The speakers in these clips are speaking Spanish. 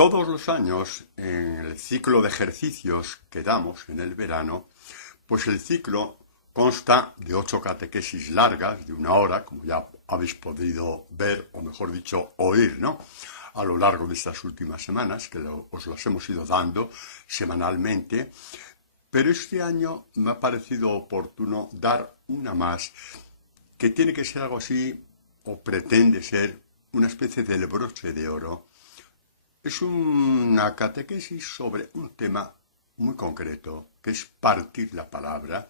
Todos los años, en el ciclo de ejercicios que damos en el verano, pues el ciclo consta de 8 catequesis largas, de 1 hora, como ya habéis podido ver, o mejor dicho, oír, ¿no? A lo largo de estas últimas semanas, que os las hemos ido dando semanalmente. Pero este año me ha parecido oportuno dar una más, que tiene que ser algo así, o pretende ser, una especie del broche de oro. Es una catequesis sobre un tema muy concreto, que es partir la palabra.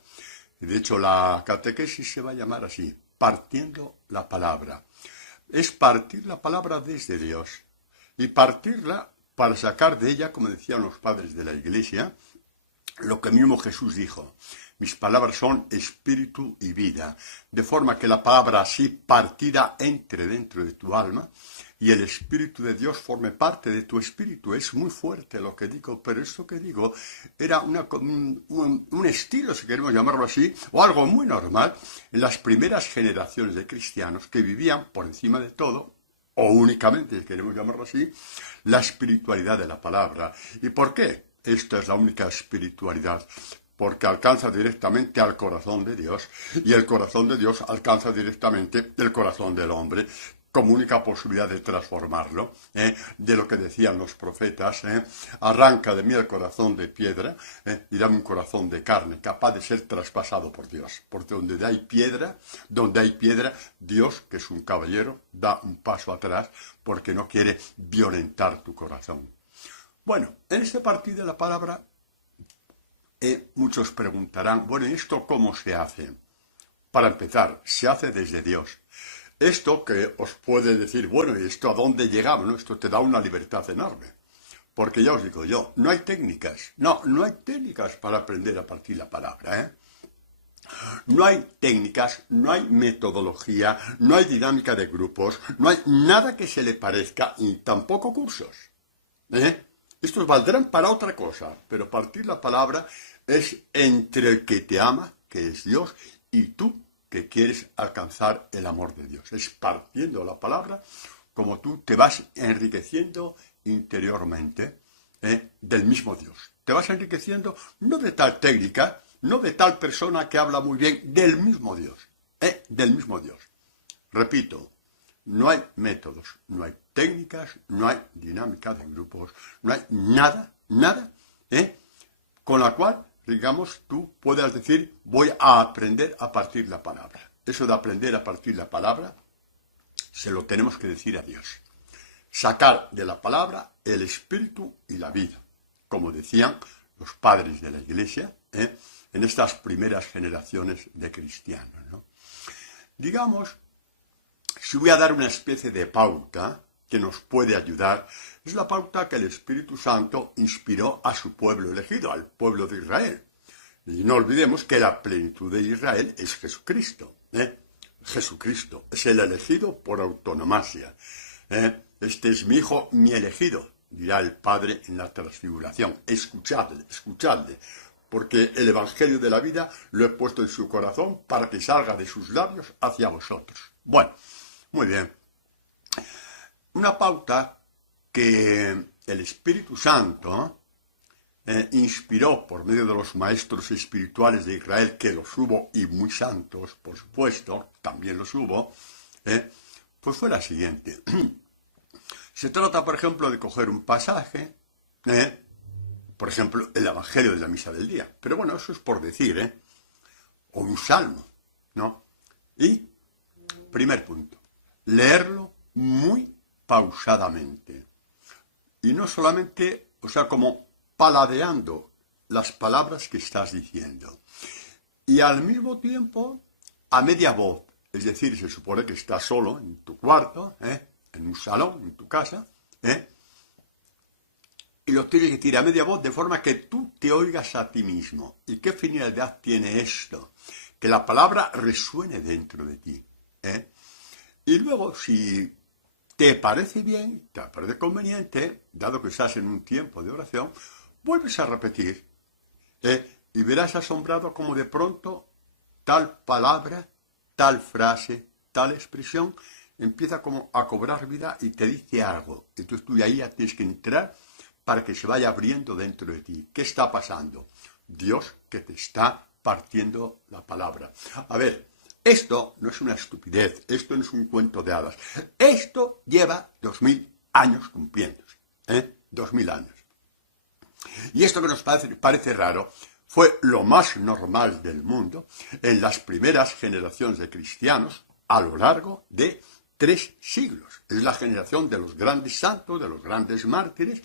De hecho, la catequesis se va a llamar así, partiendo la palabra. Es partir la palabra desde Dios y partirla para sacar de ella, como decían los padres de la Iglesia, lo que mismo Jesús dijo: mis palabras son espíritu y vida, de forma que la palabra así partida entre dentro de tu alma y el Espíritu de Dios forme parte de tu espíritu. Es muy fuerte lo que digo, pero esto que digo era un estilo, si queremos llamarlo así, o algo muy normal en las primeras generaciones de cristianos que vivían por encima de todo, o únicamente, si queremos llamarlo así, la espiritualidad de la palabra. ¿Y por qué? Esta es la única espiritualidad, porque alcanza directamente al corazón de Dios, y el corazón de Dios alcanza directamente el corazón del hombre, como única posibilidad de transformarlo, de lo que decían los profetas: arranca de mí el corazón de piedra, y dame un corazón de carne, capaz de ser traspasado por Dios. Porque donde hay piedra, Dios, que es un caballero, da un paso atrás, porque no quiere violentar tu corazón. Bueno, en este partido de la palabra, muchos preguntarán, bueno, ¿y esto cómo se hace? Para empezar, se hace desde Dios. Esto que os puede decir, bueno, ¿y esto a dónde llegamos? ¿No? Esto te da una libertad enorme. Porque ya os digo yo, no hay técnicas. No hay técnicas para aprender a partir la palabra, No hay técnicas, no hay metodología, no hay dinámica de grupos, no hay nada que se le parezca, y tampoco cursos. Estos valdrán para otra cosa, pero partir la palabra es entre el que te ama, que es Dios, y tú, que quieres alcanzar el amor de Dios. Es partiendo la palabra como tú te vas enriqueciendo interiormente del mismo Dios. Te vas enriqueciendo no de tal técnica, no de tal persona que habla muy bien, del mismo Dios. Del mismo Dios. Repito, no hay métodos, no hay técnicas, no hay dinámica de grupos, no hay nada, con la cual, digamos, tú puedas decir, voy a aprender a partir la palabra. Eso de aprender a partir la palabra, se lo tenemos que decir a Dios. Sacar de la palabra el espíritu y la vida, como decían los padres de la Iglesia, en estas primeras generaciones de cristianos, ¿no? Digamos, si voy a dar una especie de pauta que nos puede ayudar, es la pauta que el Espíritu Santo inspiró a su pueblo elegido, al pueblo de Israel. Y no olvidemos que la plenitud de Israel es Jesucristo. Jesucristo es el elegido por autonomasia. Este es mi hijo, mi elegido, dirá el Padre en la transfiguración. Escuchadle, escuchadle, porque el Evangelio de la vida lo he puesto en su corazón para que salga de sus labios hacia vosotros. Bueno, muy bien. Una pauta que el Espíritu Santo inspiró por medio de los maestros espirituales de Israel, que los hubo, y muy santos, por supuesto, también los hubo, pues fue la siguiente. Se trata, por ejemplo, de coger un pasaje, por ejemplo, el Evangelio de la Misa del Día. Pero bueno, eso es por decir, o un salmo, ¿no? Y, primer punto, leerlo muy pausadamente. Y no solamente, o sea, como paladeando las palabras que estás diciendo. Y al mismo tiempo, a media voz. Es decir, se supone que estás solo en tu cuarto, en un salón, en tu casa, y lo tienes que decir a media voz de forma que tú te oigas a ti mismo. ¿Y qué finalidad tiene esto? Que la palabra resuene dentro de ti. Y luego, si te parece bien, te parece conveniente, dado que estás en un tiempo de oración, vuelves a repetir. Y verás asombrado como de pronto tal palabra, tal frase, tal expresión empieza como a cobrar vida y te dice algo. Entonces tú de ahí ya tienes que entrar para que se vaya abriendo dentro de ti. ¿Qué está pasando? Dios que te está partiendo la palabra. A ver, esto no es una estupidez, esto no es un cuento de hadas. Esto lleva 2000 años cumpliéndose, 2000 años. Y esto que nos parece raro fue lo más normal del mundo en las primeras generaciones de cristianos a lo largo de 3 siglos. Es la generación de los grandes santos, de los grandes mártires,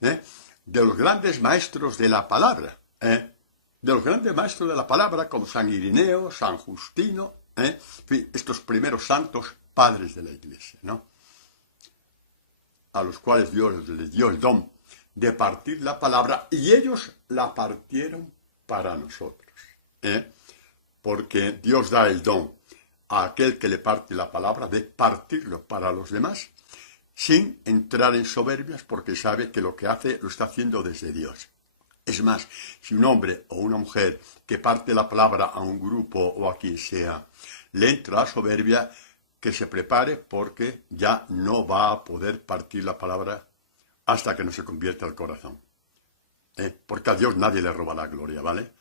de los grandes maestros de la palabra, de los grandes maestros de la palabra como San Irineo, San Justino, en fin, estos primeros santos padres de la Iglesia, ¿no? A los cuales Dios les dio el don de partir la palabra y ellos la partieron para nosotros, porque Dios da el don a aquel que le parte la palabra de partirlo para los demás sin entrar en soberbias porque sabe que lo que hace lo está haciendo desde Dios. Es más, si un hombre o una mujer que parte la palabra a un grupo o a quien sea, le entra la soberbia, que se prepare porque ya no va a poder partir la palabra hasta que no se convierta el corazón. Porque a Dios nadie le roba la gloria, ¿vale?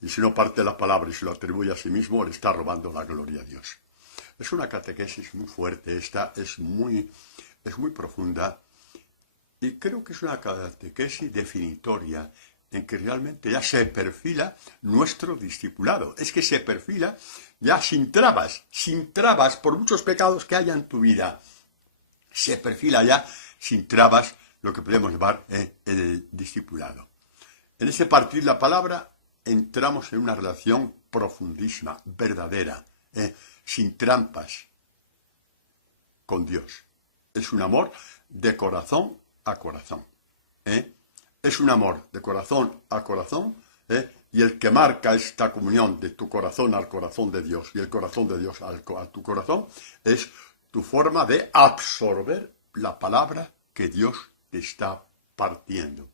Y si no parte la palabra y se lo atribuye a sí mismo, le está robando la gloria a Dios. Es una catequesis muy fuerte, esta es muy profunda y creo que es una catequesis definitoria en que realmente ya se perfila nuestro discipulado. Es que se perfila ya sin trabas por muchos pecados que haya en tu vida. Se perfila ya sin trabas lo que podemos llamar el discipulado. En ese partir la palabra entramos en una relación profundísima, verdadera, sin trampas con Dios. Es un amor de corazón a corazón. Es un amor de corazón a corazón, y el que marca esta comunión de tu corazón al corazón de Dios y el corazón de Dios a tu corazón es tu forma de absorber la palabra que Dios te está partiendo.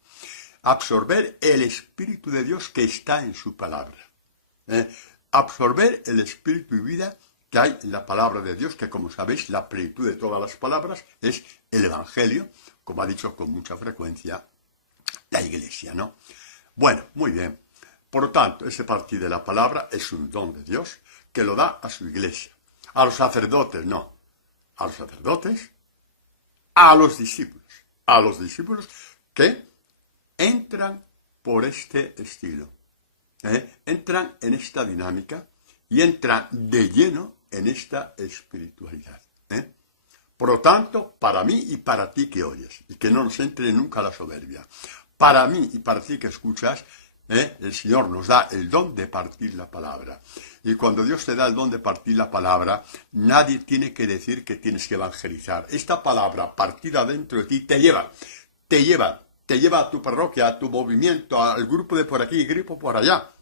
Absorber el Espíritu de Dios que está en su palabra. Absorber el Espíritu y vida que hay en la palabra de Dios, que como sabéis, la plenitud de todas las palabras es el Evangelio, como ha dicho con mucha frecuencia la Iglesia, ¿no? Bueno, muy bien. Por lo tanto, ese partir de la palabra es un don de Dios que lo da a su Iglesia. A los sacerdotes, no. A los sacerdotes, a los discípulos. A los discípulos que entran por este estilo. Entran en esta dinámica y entran de lleno en esta espiritualidad. Por lo tanto, para mí y para ti que oyes, y que no nos entre nunca la soberbia, para mí y para ti que escuchas, el Señor nos da el don de partir la palabra. Y cuando Dios te da el don de partir la palabra, nadie tiene que decir que tienes que evangelizar. Esta palabra partida dentro de ti te lleva a tu parroquia, a tu movimiento, al grupo de por aquí, grupo por allá.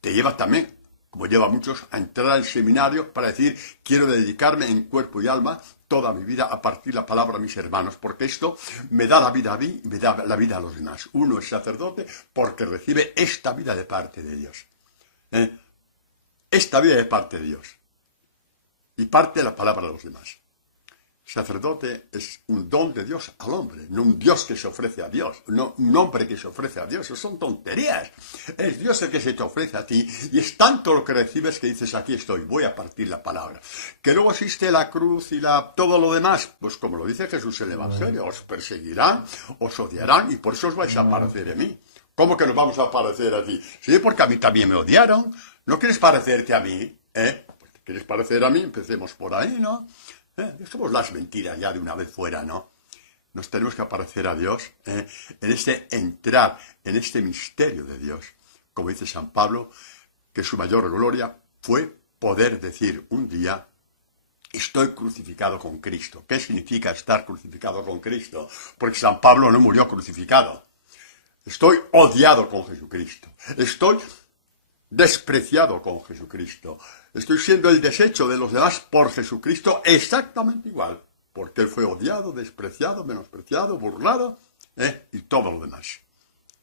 Te lleva también, como lleva a muchos, a entrar al seminario para decir, quiero dedicarme en cuerpo y alma toda mi vida a partir la palabra a mis hermanos, porque esto me da la vida a mí y me da la vida a los demás. Uno es sacerdote porque recibe esta vida de parte de Dios. Esta vida de parte de Dios. Y parte la palabra a los demás. Sacerdote es un don de Dios al hombre, no un Dios que se ofrece a Dios, no un hombre que se ofrece a Dios, eso son tonterías. Es Dios el que se te ofrece a ti y es tanto lo que recibes que dices, aquí estoy, voy a partir la palabra. Que luego existe la cruz y todo lo demás, pues como lo dice Jesús en el Evangelio, os perseguirán, os odiarán y por eso os vais a parecer a mí. ¿Cómo que nos vamos a parecer a ti? Sí, porque a mí también me odiaron. ¿No quieres parecerte a mí? Pues te quieres parecer a mí, empecemos por ahí, ¿no? Dejemos las mentiras ya de una vez fuera, ¿no? Nos tenemos que parecer a Dios en este entrar, en este misterio de Dios. Como dice San Pablo, que su mayor gloria fue poder decir un día, estoy crucificado con Cristo. ¿Qué significa estar crucificado con Cristo? Porque San Pablo no murió crucificado. Estoy odiado con Jesucristo. Estoy despreciado con Jesucristo. Estoy siendo el desecho de los demás por Jesucristo exactamente igual, porque Él fue odiado, despreciado, menospreciado, burlado, y todo lo demás.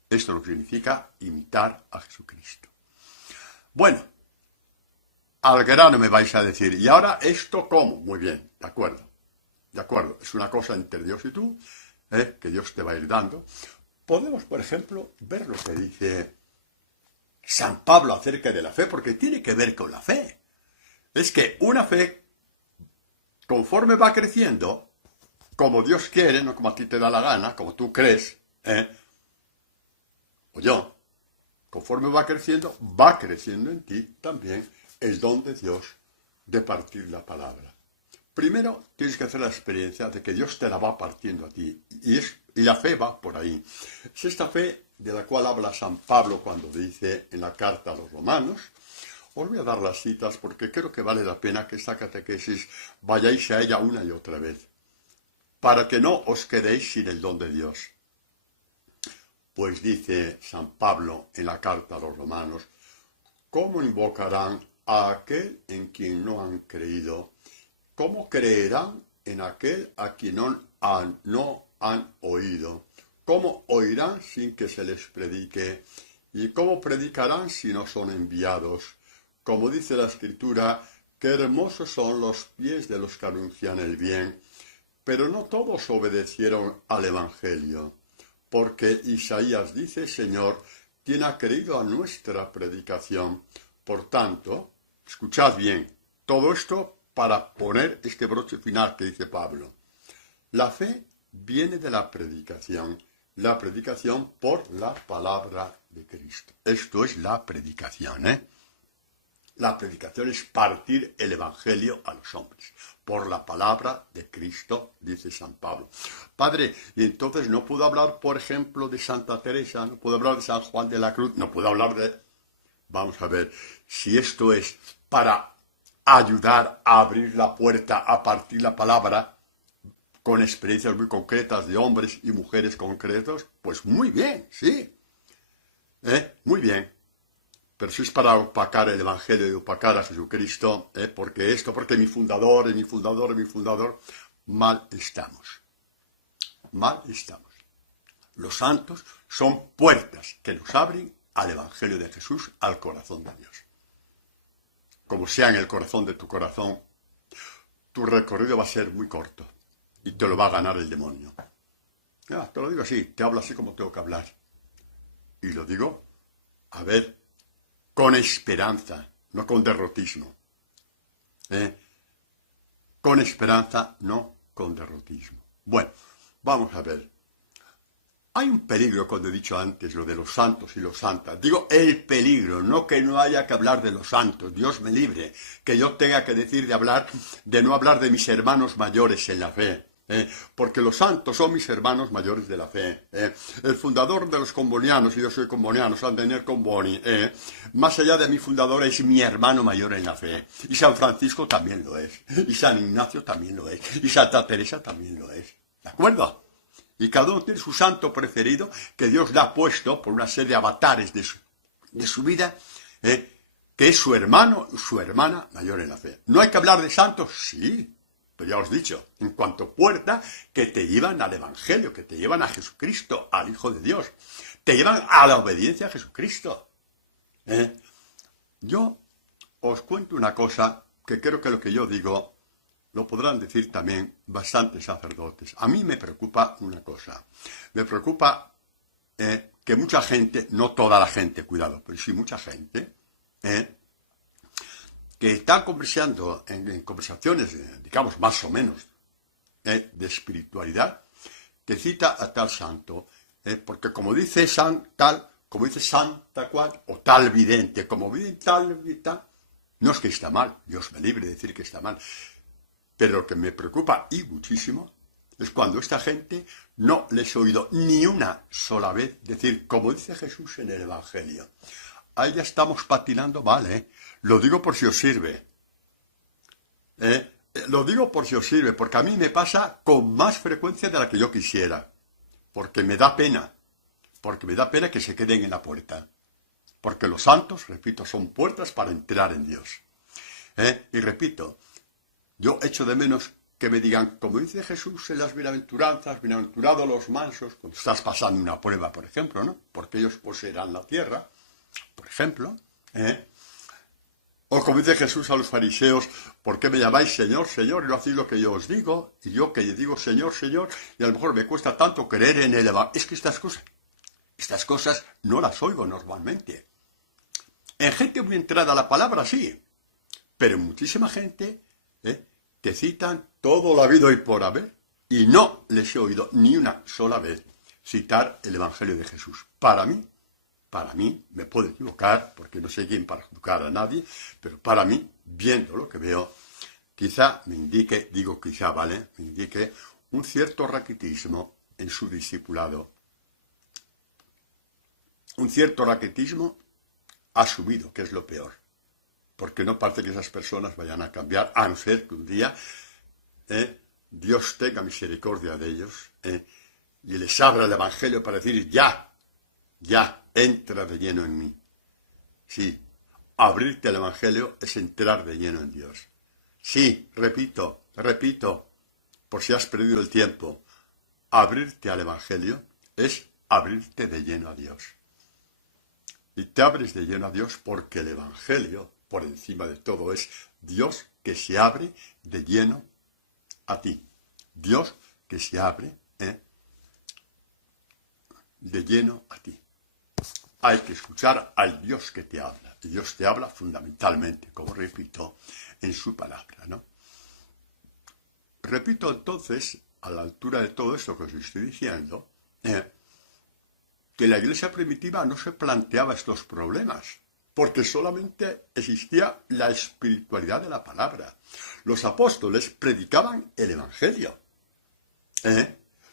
Esto es lo que significa imitar a Jesucristo. Bueno, al grano me vais a decir, ¿y ahora esto cómo? Muy bien, de acuerdo. De acuerdo, es una cosa entre Dios y tú, que Dios te va a ir dando. Podemos, por ejemplo, ver lo que dice San Pablo acerca de la fe, porque tiene que ver con la fe. Es que una fe, conforme va creciendo, como Dios quiere, no como a ti te da la gana, como tú crees, o yo, conforme va creciendo en ti también el don de Dios de partir la palabra. Primero tienes que hacer la experiencia de que Dios te la va partiendo a ti, y la fe va por ahí. Es esta fe de la cual habla San Pablo cuando dice en la carta a los romanos. Os voy a dar las citas porque creo que vale la pena que esta catequesis vayáis a ella una y otra vez, para que no os quedéis sin el don de Dios. Pues dice San Pablo en la carta a los romanos, ¿cómo invocarán a aquel en quien no han creído? ¿Cómo creerán en aquel a quien no han oído? ¿Cómo oirán sin que se les predique? ¿Y cómo predicarán si no son enviados? Como dice la Escritura, qué hermosos son los pies de los que anuncian el bien. Pero no todos obedecieron al Evangelio, porque Isaías dice, Señor, ¿quién ha creído a nuestra predicación? Por tanto, escuchad bien, todo esto para poner este broche final que dice Pablo. La fe viene de la predicación por la palabra de Cristo. Esto es la predicación, La predicación es partir el Evangelio a los hombres, por la palabra de Cristo, dice San Pablo. Padre, y entonces no puedo hablar, por ejemplo, de Santa Teresa, no puedo hablar de San Juan de la Cruz, no puedo hablar de... Vamos a ver, si esto es para ayudar a abrir la puerta, a partir la palabra, con experiencias muy concretas de hombres y mujeres concretos, pues muy bien, sí. Muy bien. Pero si es para opacar el Evangelio y opacar a Jesucristo, porque mi fundador, mal estamos. Mal estamos. Los santos son puertas que nos abren al Evangelio de Jesús, al corazón de Dios. Como sea en el corazón de tu corazón, tu recorrido va a ser muy corto y te lo va a ganar el demonio. Te lo digo así, te hablo así como tengo que hablar. Y lo digo, a ver, con esperanza, no con derrotismo. Con esperanza, no con derrotismo. Bueno, vamos a ver. Hay un peligro cuando he dicho antes lo de los santos y los santas. Digo el peligro, no que no haya que hablar de los santos. Dios me libre, que yo tenga que decir de no hablar de mis hermanos mayores en la fe. Porque los santos son mis hermanos mayores de la fe. El fundador de los combonianos, y yo soy comboniano, San Daniel Comboni, más allá de mi fundador es mi hermano mayor en la fe. Y San Francisco también lo es. Y San Ignacio también lo es. Y Santa Teresa también lo es. ¿De acuerdo? Y cada uno tiene su santo preferido que Dios le ha puesto por una serie de avatares de su vida, que es su hermano y su hermana mayor en la fe. ¿No hay que hablar de santos? Sí, pero ya os he dicho, en cuanto puerta que te llevan al Evangelio, que te llevan a Jesucristo, al Hijo de Dios, te llevan a la obediencia a Jesucristo. Yo os cuento una cosa que creo que lo que yo digo lo podrán decir también bastantes sacerdotes. A mí me preocupa una cosa. Me preocupa que mucha gente, no toda la gente, cuidado, pero sí mucha gente, que está conversando en conversaciones, digamos, más o menos, de espiritualidad, que cita a tal santo, porque como dice como dice santa cual, o tal vidente, como dice tal, no es que está mal, Dios me libre de decir que está mal, pero lo que me preocupa y muchísimo es cuando esta gente no les he oído ni una sola vez decir, como dice Jesús en el Evangelio. Ahí ya estamos patinando mal, Lo digo por si os sirve. Lo digo por si os sirve, porque a mí me pasa con más frecuencia de la que yo quisiera. Porque me da pena. Porque me da pena que se queden en la puerta. Porque los santos, repito, son puertas para entrar en Dios. Y repito, yo echo de menos que me digan, como dice Jesús en las bienaventuranzas, bienaventurados los mansos, cuando estás pasando una prueba, por ejemplo, ¿no? Porque ellos poseerán la tierra, por ejemplo, O como dice Jesús a los fariseos, ¿por qué me llamáis Señor, Señor? Y no hacéis lo que yo os digo. Y yo que digo Señor, Señor, y a lo mejor me cuesta tanto creer en el Evangelio. Es que estas cosas no las oigo normalmente. En gente muy entrada a la palabra, sí. Pero muchísima gente te citan todo lo habido y por haber. Y no les he oído ni una sola vez citar el Evangelio de Jesús. Para mí, me puedo equivocar, porque no sé quién para juzgar a nadie, pero para mí, viendo lo que veo, quizá me indique, digo quizá, ¿vale? Me indique un cierto raquitismo en su discipulado. Un cierto raquitismo asumido, que es lo peor. Porque no parece que esas personas vayan a cambiar, a no ser que un día Dios tenga misericordia de ellos y les abra el Evangelio para decir, ya, entra de lleno en mí. Sí, abrirte al Evangelio es entrar de lleno en Dios. Sí, repito, por si has perdido el tiempo, abrirte al Evangelio es abrirte de lleno a Dios. Y te abres de lleno a Dios porque el Evangelio, por encima de todo, es Dios que se abre de lleno a ti. Dios que se abre de lleno a ti. Hay que escuchar al Dios que te habla. Y Dios te habla fundamentalmente, como repito, en su palabra, ¿no? Repito entonces, a la altura de todo esto que os estoy diciendo, que la iglesia primitiva no se planteaba estos problemas, porque solamente existía la espiritualidad de la palabra. Los apóstoles predicaban el Evangelio.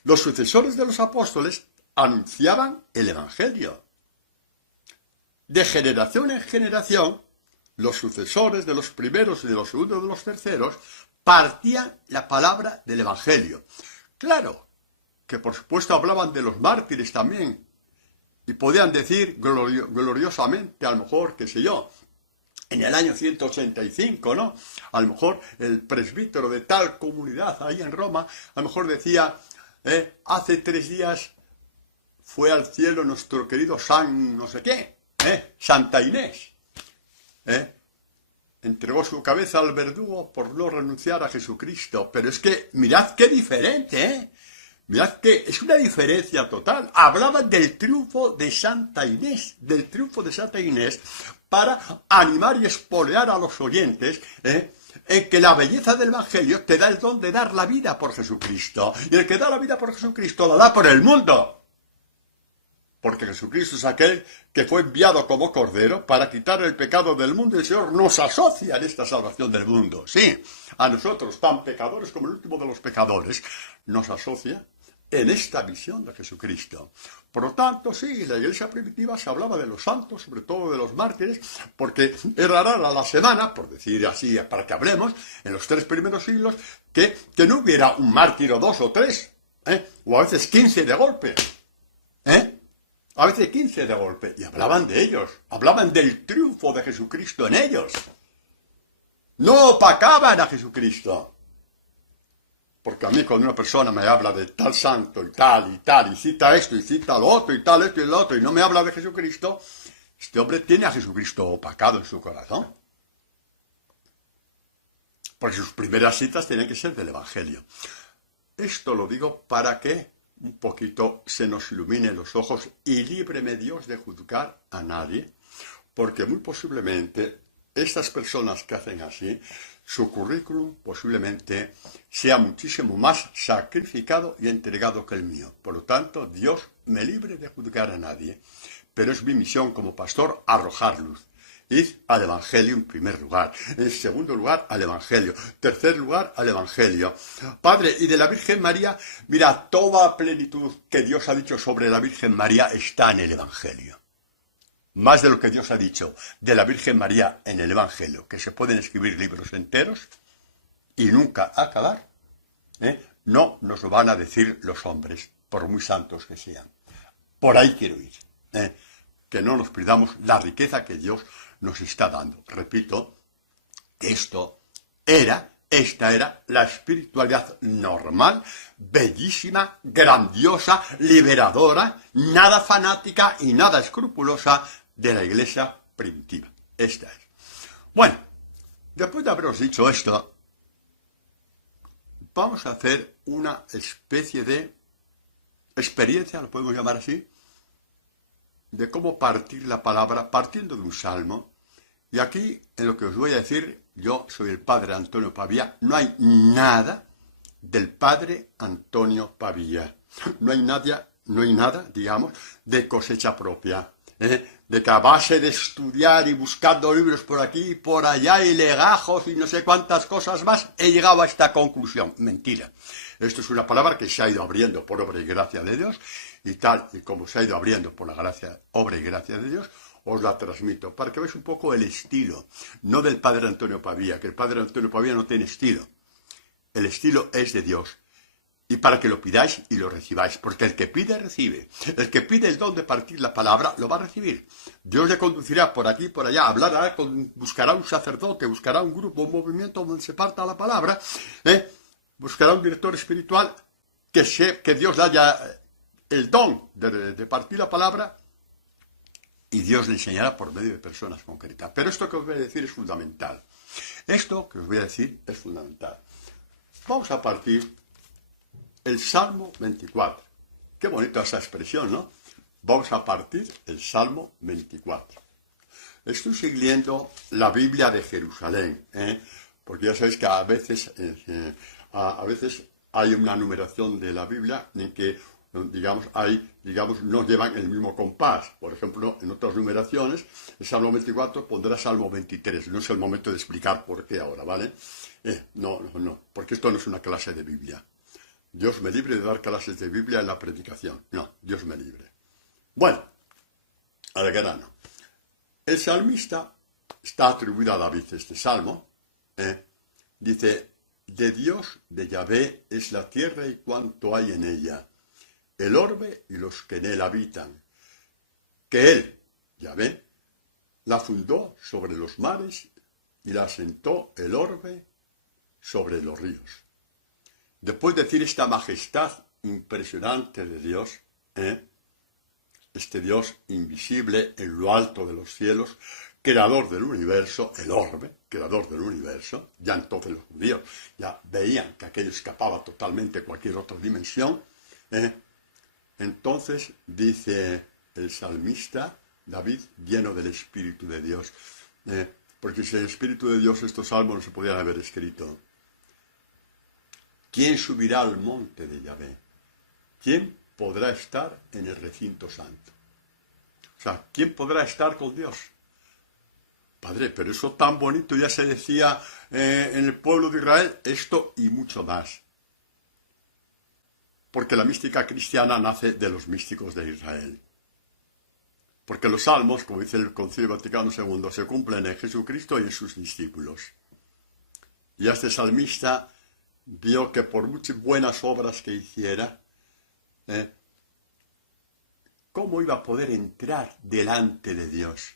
Los sucesores de los apóstoles anunciaban el Evangelio. De generación en generación, los sucesores de los primeros y de los segundos y de los terceros partían la palabra del Evangelio. Claro, que por supuesto hablaban de los mártires también, y podían decir gloriosamente, a lo mejor, qué sé yo, en el año 185, ¿no? A lo mejor el presbítero de tal comunidad ahí en Roma, a lo mejor decía, hace 3 días fue al cielo nuestro querido San no sé qué, Santa Inés, entregó su cabeza al verdugo por no renunciar a Jesucristo. Pero es que, mirad qué diferente, mirad que es una diferencia total. Hablaban del triunfo de Santa Inés, para animar y espolear a los oyentes, en que la belleza del Evangelio te da el don de dar la vida por Jesucristo. Y el que da la vida por Jesucristo la da por el mundo. Porque Jesucristo es aquel que fue enviado como Cordero para quitar el pecado del mundo, y el Señor nos asocia en esta salvación del mundo. Sí, a nosotros, tan pecadores como el último de los pecadores, nos asocia en esta visión de Jesucristo. Por lo tanto, sí, la iglesia primitiva se hablaba de los santos, sobre todo de los mártires, porque era rara la semana, por decir así, para que hablemos, en los 3 primeros siglos, que no hubiera un mártir o 2 o 3, o a veces 15 de golpe, a veces 15 de golpe, y hablaban de ellos, hablaban del triunfo de Jesucristo en ellos. No opacaban a Jesucristo. Porque a mí cuando una persona me habla de tal santo y tal, y cita esto y cita lo otro y tal, esto y lo otro, y no me habla de Jesucristo, este hombre tiene a Jesucristo opacado en su corazón. Porque sus primeras citas tienen que ser del Evangelio. Esto lo digo para que un poquito se nos iluminen los ojos y líbreme Dios de juzgar a nadie, porque muy posiblemente estas personas que hacen así, su currículum posiblemente sea muchísimo más sacrificado y entregado que el mío. Por lo tanto, Dios me libre de juzgar a nadie, pero es mi misión como pastor arrojar luz. Id al Evangelio en primer lugar, en segundo lugar al Evangelio, tercer lugar al Evangelio. Padre, y de la Virgen María, mira, toda plenitud que Dios ha dicho sobre la Virgen María está en el Evangelio. Más de lo que Dios ha dicho de la Virgen María en el Evangelio, que se pueden escribir libros enteros y nunca acabar, no nos lo van a decir los hombres, por muy santos que sean. Por ahí quiero ir, que no nos perdamos la riqueza que Dios nos está dando. Repito, que esta era la espiritualidad normal, bellísima, grandiosa, liberadora, nada fanática y nada escrupulosa de la iglesia primitiva. Esta es. Bueno, Después de haberos dicho esto, vamos a hacer una especie de experiencia, lo podemos llamar así, de cómo partir la palabra partiendo de un salmo. Y aquí, en lo que os voy a decir, yo soy el padre Antonio Pavía, no hay nada del padre Antonio Pavía. No hay nada, digamos, de cosecha propia. De que a base de estudiar y buscando libros por aquí y por allá y legajos y no sé cuántas cosas más, he llegado a esta conclusión. Mentira. Esto es una palabra que se ha ido abriendo por obra y gracia de Dios, y tal y como se ha ido abriendo por la gracia, obra y gracia de Dios, os la transmito, para que veáis un poco el estilo, no del padre Antonio Pavía, que el padre Antonio Pavía no tiene estilo. El estilo es de Dios. Y para que lo pidáis y lo recibáis, porque el que pide, recibe. El que pide el don de partir la palabra, lo va a recibir. Dios le conducirá por aquí y por allá, hablará, buscará un sacerdote, buscará un grupo, un movimiento donde se parta la palabra, buscará un director espiritual que Dios le haya el don de partir la palabra, y Dios le enseñará por medio de personas concretas. Pero esto que os voy a decir es fundamental. Esto que os voy a decir es fundamental. Vamos a partir el Salmo 24. Qué bonita esa expresión, ¿no? Vamos a partir el Salmo 24. Estoy siguiendo la Biblia de Jerusalén, porque ya sabéis que a veces hay una numeración de la Biblia en que, digamos, no llevan el mismo compás. Por ejemplo, en otras numeraciones, el Salmo 24 pondrá Salmo 23. No es el momento de explicar por qué ahora, ¿vale? No, porque esto no es una clase de Biblia. Dios me libre de dar clases de Biblia en la predicación. No, Dios me libre. Bueno, al grano. El salmista está atribuido a David este salmo. Dice, de Dios, de Yahvé, es la tierra y cuanto hay en ella, el orbe y los que en él habitan. Que él, Yahvé, la fundó sobre los mares y la asentó el orbe sobre los ríos. Después de decir esta majestad impresionante de Dios, este Dios invisible en lo alto de los cielos, creador del universo, el orbe, creador del universo, ya entonces los judíos ya veían que aquello escapaba totalmente a cualquier otra dimensión, entonces dice el salmista David, lleno del Espíritu de Dios, porque sin el Espíritu de Dios estos salmos no se podían haber escrito. ¿Quién subirá al monte de Yahvé? ¿Quién podrá estar en el recinto santo? O sea, ¿quién podrá estar con Dios? Padre, pero eso tan bonito ya se decía en el pueblo de Israel, esto y mucho más. Porque la mística cristiana nace de los místicos de Israel. Porque los salmos, como dice el Concilio Vaticano II, se cumplen en Jesucristo y en sus discípulos. Y a este salmista vio que por muchas buenas obras que hiciera, ¿cómo iba a poder entrar delante de Dios?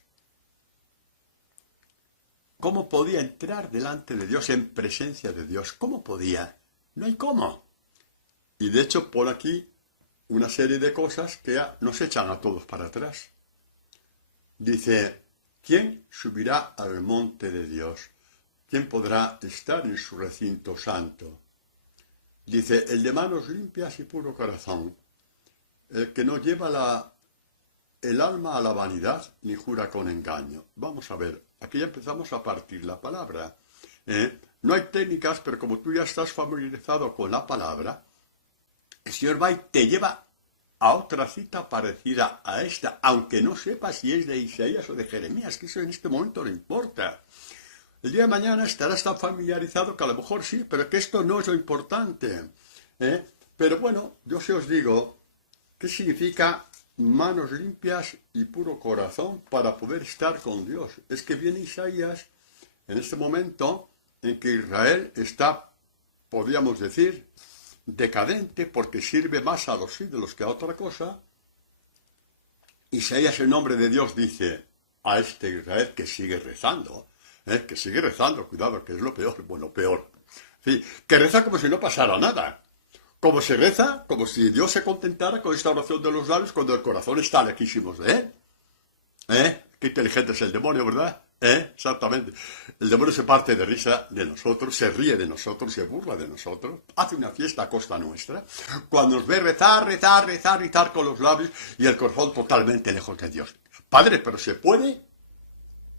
¿Cómo podía entrar delante de Dios, en presencia de Dios? ¿Cómo podía? No hay cómo. Y de hecho, por aquí, una serie de cosas que nos echan a todos para atrás. Dice, ¿quién subirá al monte de Dios? ¿Quién podrá estar en su recinto santo? Dice, el de manos limpias y puro corazón, el que no lleva el alma a la vanidad ni jura con engaño. Vamos a ver, aquí ya empezamos a partir la palabra. No hay técnicas, pero como tú ya estás familiarizado con la palabra, el Señor va y te lleva a otra cita parecida a esta, aunque no sepas si es de Isaías o de Jeremías, que eso en este momento no importa. El día de mañana estarás tan familiarizado que a lo mejor sí, pero que esto no es lo importante. Pero bueno, yo sí os digo, ¿qué significa manos limpias y puro corazón para poder estar con Dios? Es que viene Isaías en este momento en que Israel está, podríamos decir, decadente porque sirve más a los ídolos que a otra cosa. Isaías en nombre de Dios dice a este Israel que sigue rezando, cuidado, que es lo peor, bueno, peor. Sí, que reza como si no pasara nada. Como se reza, como si Dios se contentara con esta oración de los labios cuando el corazón está lejísimos de él. Qué inteligente es el demonio, ¿verdad? Exactamente. El demonio se parte de risa de nosotros, se ríe de nosotros, se burla de nosotros, hace una fiesta a costa nuestra, cuando nos ve rezar con los labios y el corazón totalmente lejos de Dios. Padre, pero ¿se puede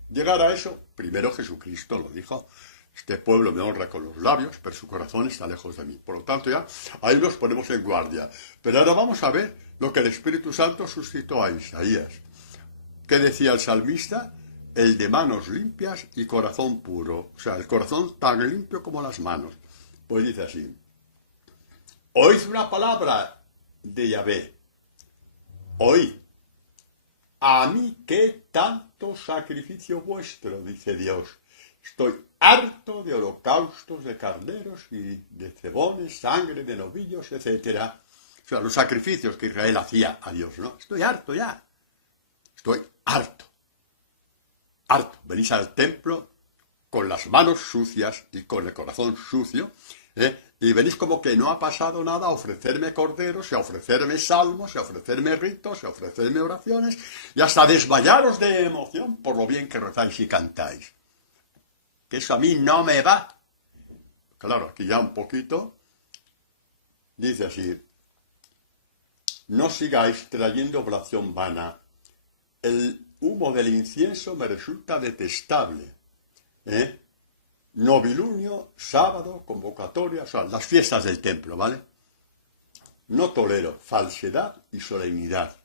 llegar a eso? Primero Jesucristo lo dijo. Este pueblo me honra con los labios, pero su corazón está lejos de mí. Por lo tanto, ya ahí nos ponemos en guardia. Pero ahora vamos a ver lo que el Espíritu Santo suscitó a Isaías. ¿Qué decía el salmista? El de manos limpias y corazón puro. O sea, el corazón tan limpio como las manos. Pues dice así. Oíd una palabra de Yahvé. Oíd. A mí qué tanto sacrificio vuestro, dice Dios. Estoy harto de holocaustos de carneros y de cebones, sangre de novillos, etc. O sea, los sacrificios que Israel hacía a Dios, ¿no? Estoy harto ya. Estoy harto. Harto. Venís al templo con las manos sucias y con el corazón sucio, y venís como que no ha pasado nada a ofrecerme corderos, a ofrecerme salmos, a ofrecerme ritos, a ofrecerme oraciones, y hasta desmayaros de emoción por lo bien que rezáis y cantáis. Que eso a mí no me va. Claro, aquí ya un poquito, dice así, no sigáis trayendo oblación vana. El humo del incienso me resulta detestable. Novilunio, sábado, convocatoria, o sea, las fiestas del templo, ¿vale? No tolero falsedad y solemnidad.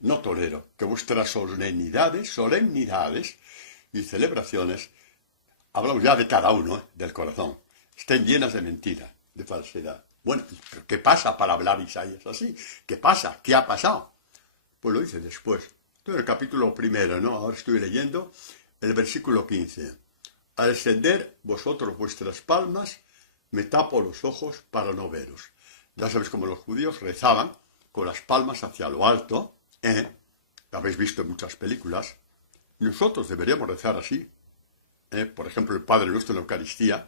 No tolero que vuestras solemnidades y celebraciones, hablamos ya de cada uno, del corazón, estén llenas de mentira, de falsedad. Bueno, ¿pero qué pasa para hablar Isaías así? ¿Qué pasa? ¿Qué ha pasado? Pues lo dice después. Esto es el capítulo primero, ¿no? Ahora estoy leyendo el versículo 15. Al extender vosotros vuestras palmas, me tapo los ojos para no veros. Ya sabéis cómo los judíos rezaban con las palmas hacia lo alto, lo habéis visto en muchas películas. Nosotros deberíamos rezar así. Por ejemplo, el Padre Nuestro en la Eucaristía,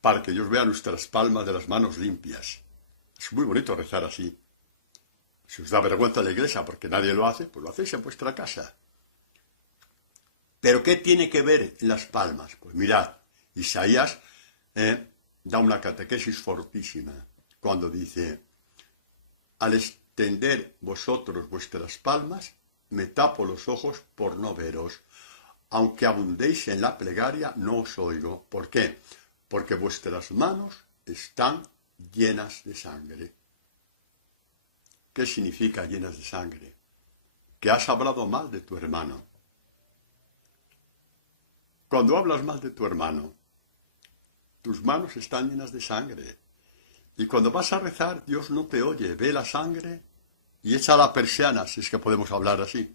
para que Dios vea nuestras palmas de las manos limpias. Es muy bonito rezar así. Si os da vergüenza la iglesia porque nadie lo hace, pues lo hacéis en vuestra casa. ¿Pero qué tiene que ver las palmas? Pues mirad, Isaías da una catequesis fortísima cuando dice, al extender vosotros vuestras palmas, me tapo los ojos por no veros. Aunque abundéis en la plegaria, no os oigo. ¿Por qué? Porque vuestras manos están llenas de sangre. ¿Qué significa llenas de sangre? Que has hablado mal de tu hermano. Cuando hablas mal de tu hermano, tus manos están llenas de sangre. Y cuando vas a rezar, Dios no te oye, ve la sangre y echa la persiana, si es que podemos hablar así.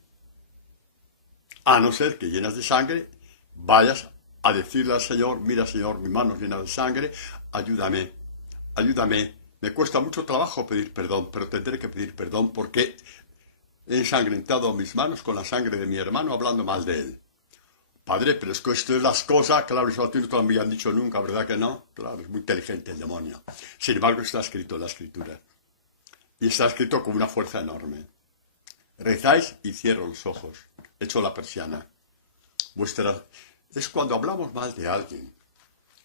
A no ser que llenas de sangre, vayas a decirle al Señor, mira Señor, mis manos llenas de sangre, ayúdame, ayúdame. Me cuesta mucho trabajo pedir perdón, pero tendré que pedir perdón porque he ensangrentado mis manos con la sangre de mi hermano hablando mal de él. Padre, pero es que esto es las cosas, claro, eso a ti no te lo habían dicho nunca, ¿verdad que no? Claro, es muy inteligente el demonio. Sin embargo, está escrito en la Escritura. Y está escrito con una fuerza enorme. Rezáis y cierro los ojos. Echo la persiana. Es cuando hablamos mal de alguien.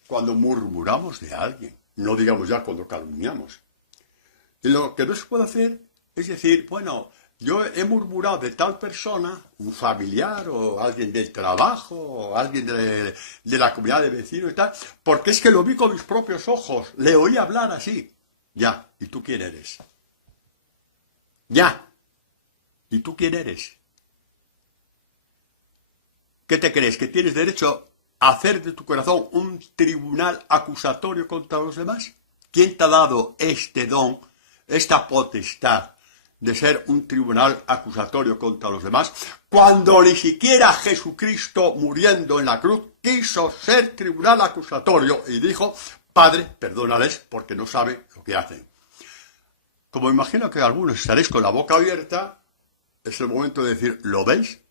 Cuando murmuramos de alguien. No digamos ya cuando calumniamos. Y lo que no se puede hacer es decir, bueno, yo he murmurado de tal persona, un familiar o alguien del trabajo o alguien de la comunidad de vecinos y tal, porque es que lo vi con mis propios ojos, le oí hablar así. Ya, ¿y tú quién eres? Ya, ¿y tú quién eres? ¿Qué te crees? ¿Que tienes derecho a hacer de tu corazón un tribunal acusatorio contra los demás? ¿Quién te ha dado este don, esta potestad de ser un tribunal acusatorio contra los demás, cuando ni siquiera Jesucristo, muriendo en la cruz, quiso ser tribunal acusatorio y dijo, Padre, perdónales porque no saben lo que hacen? Como imagino que algunos estaréis con la boca abierta, es el momento de decir, ¿lo veis?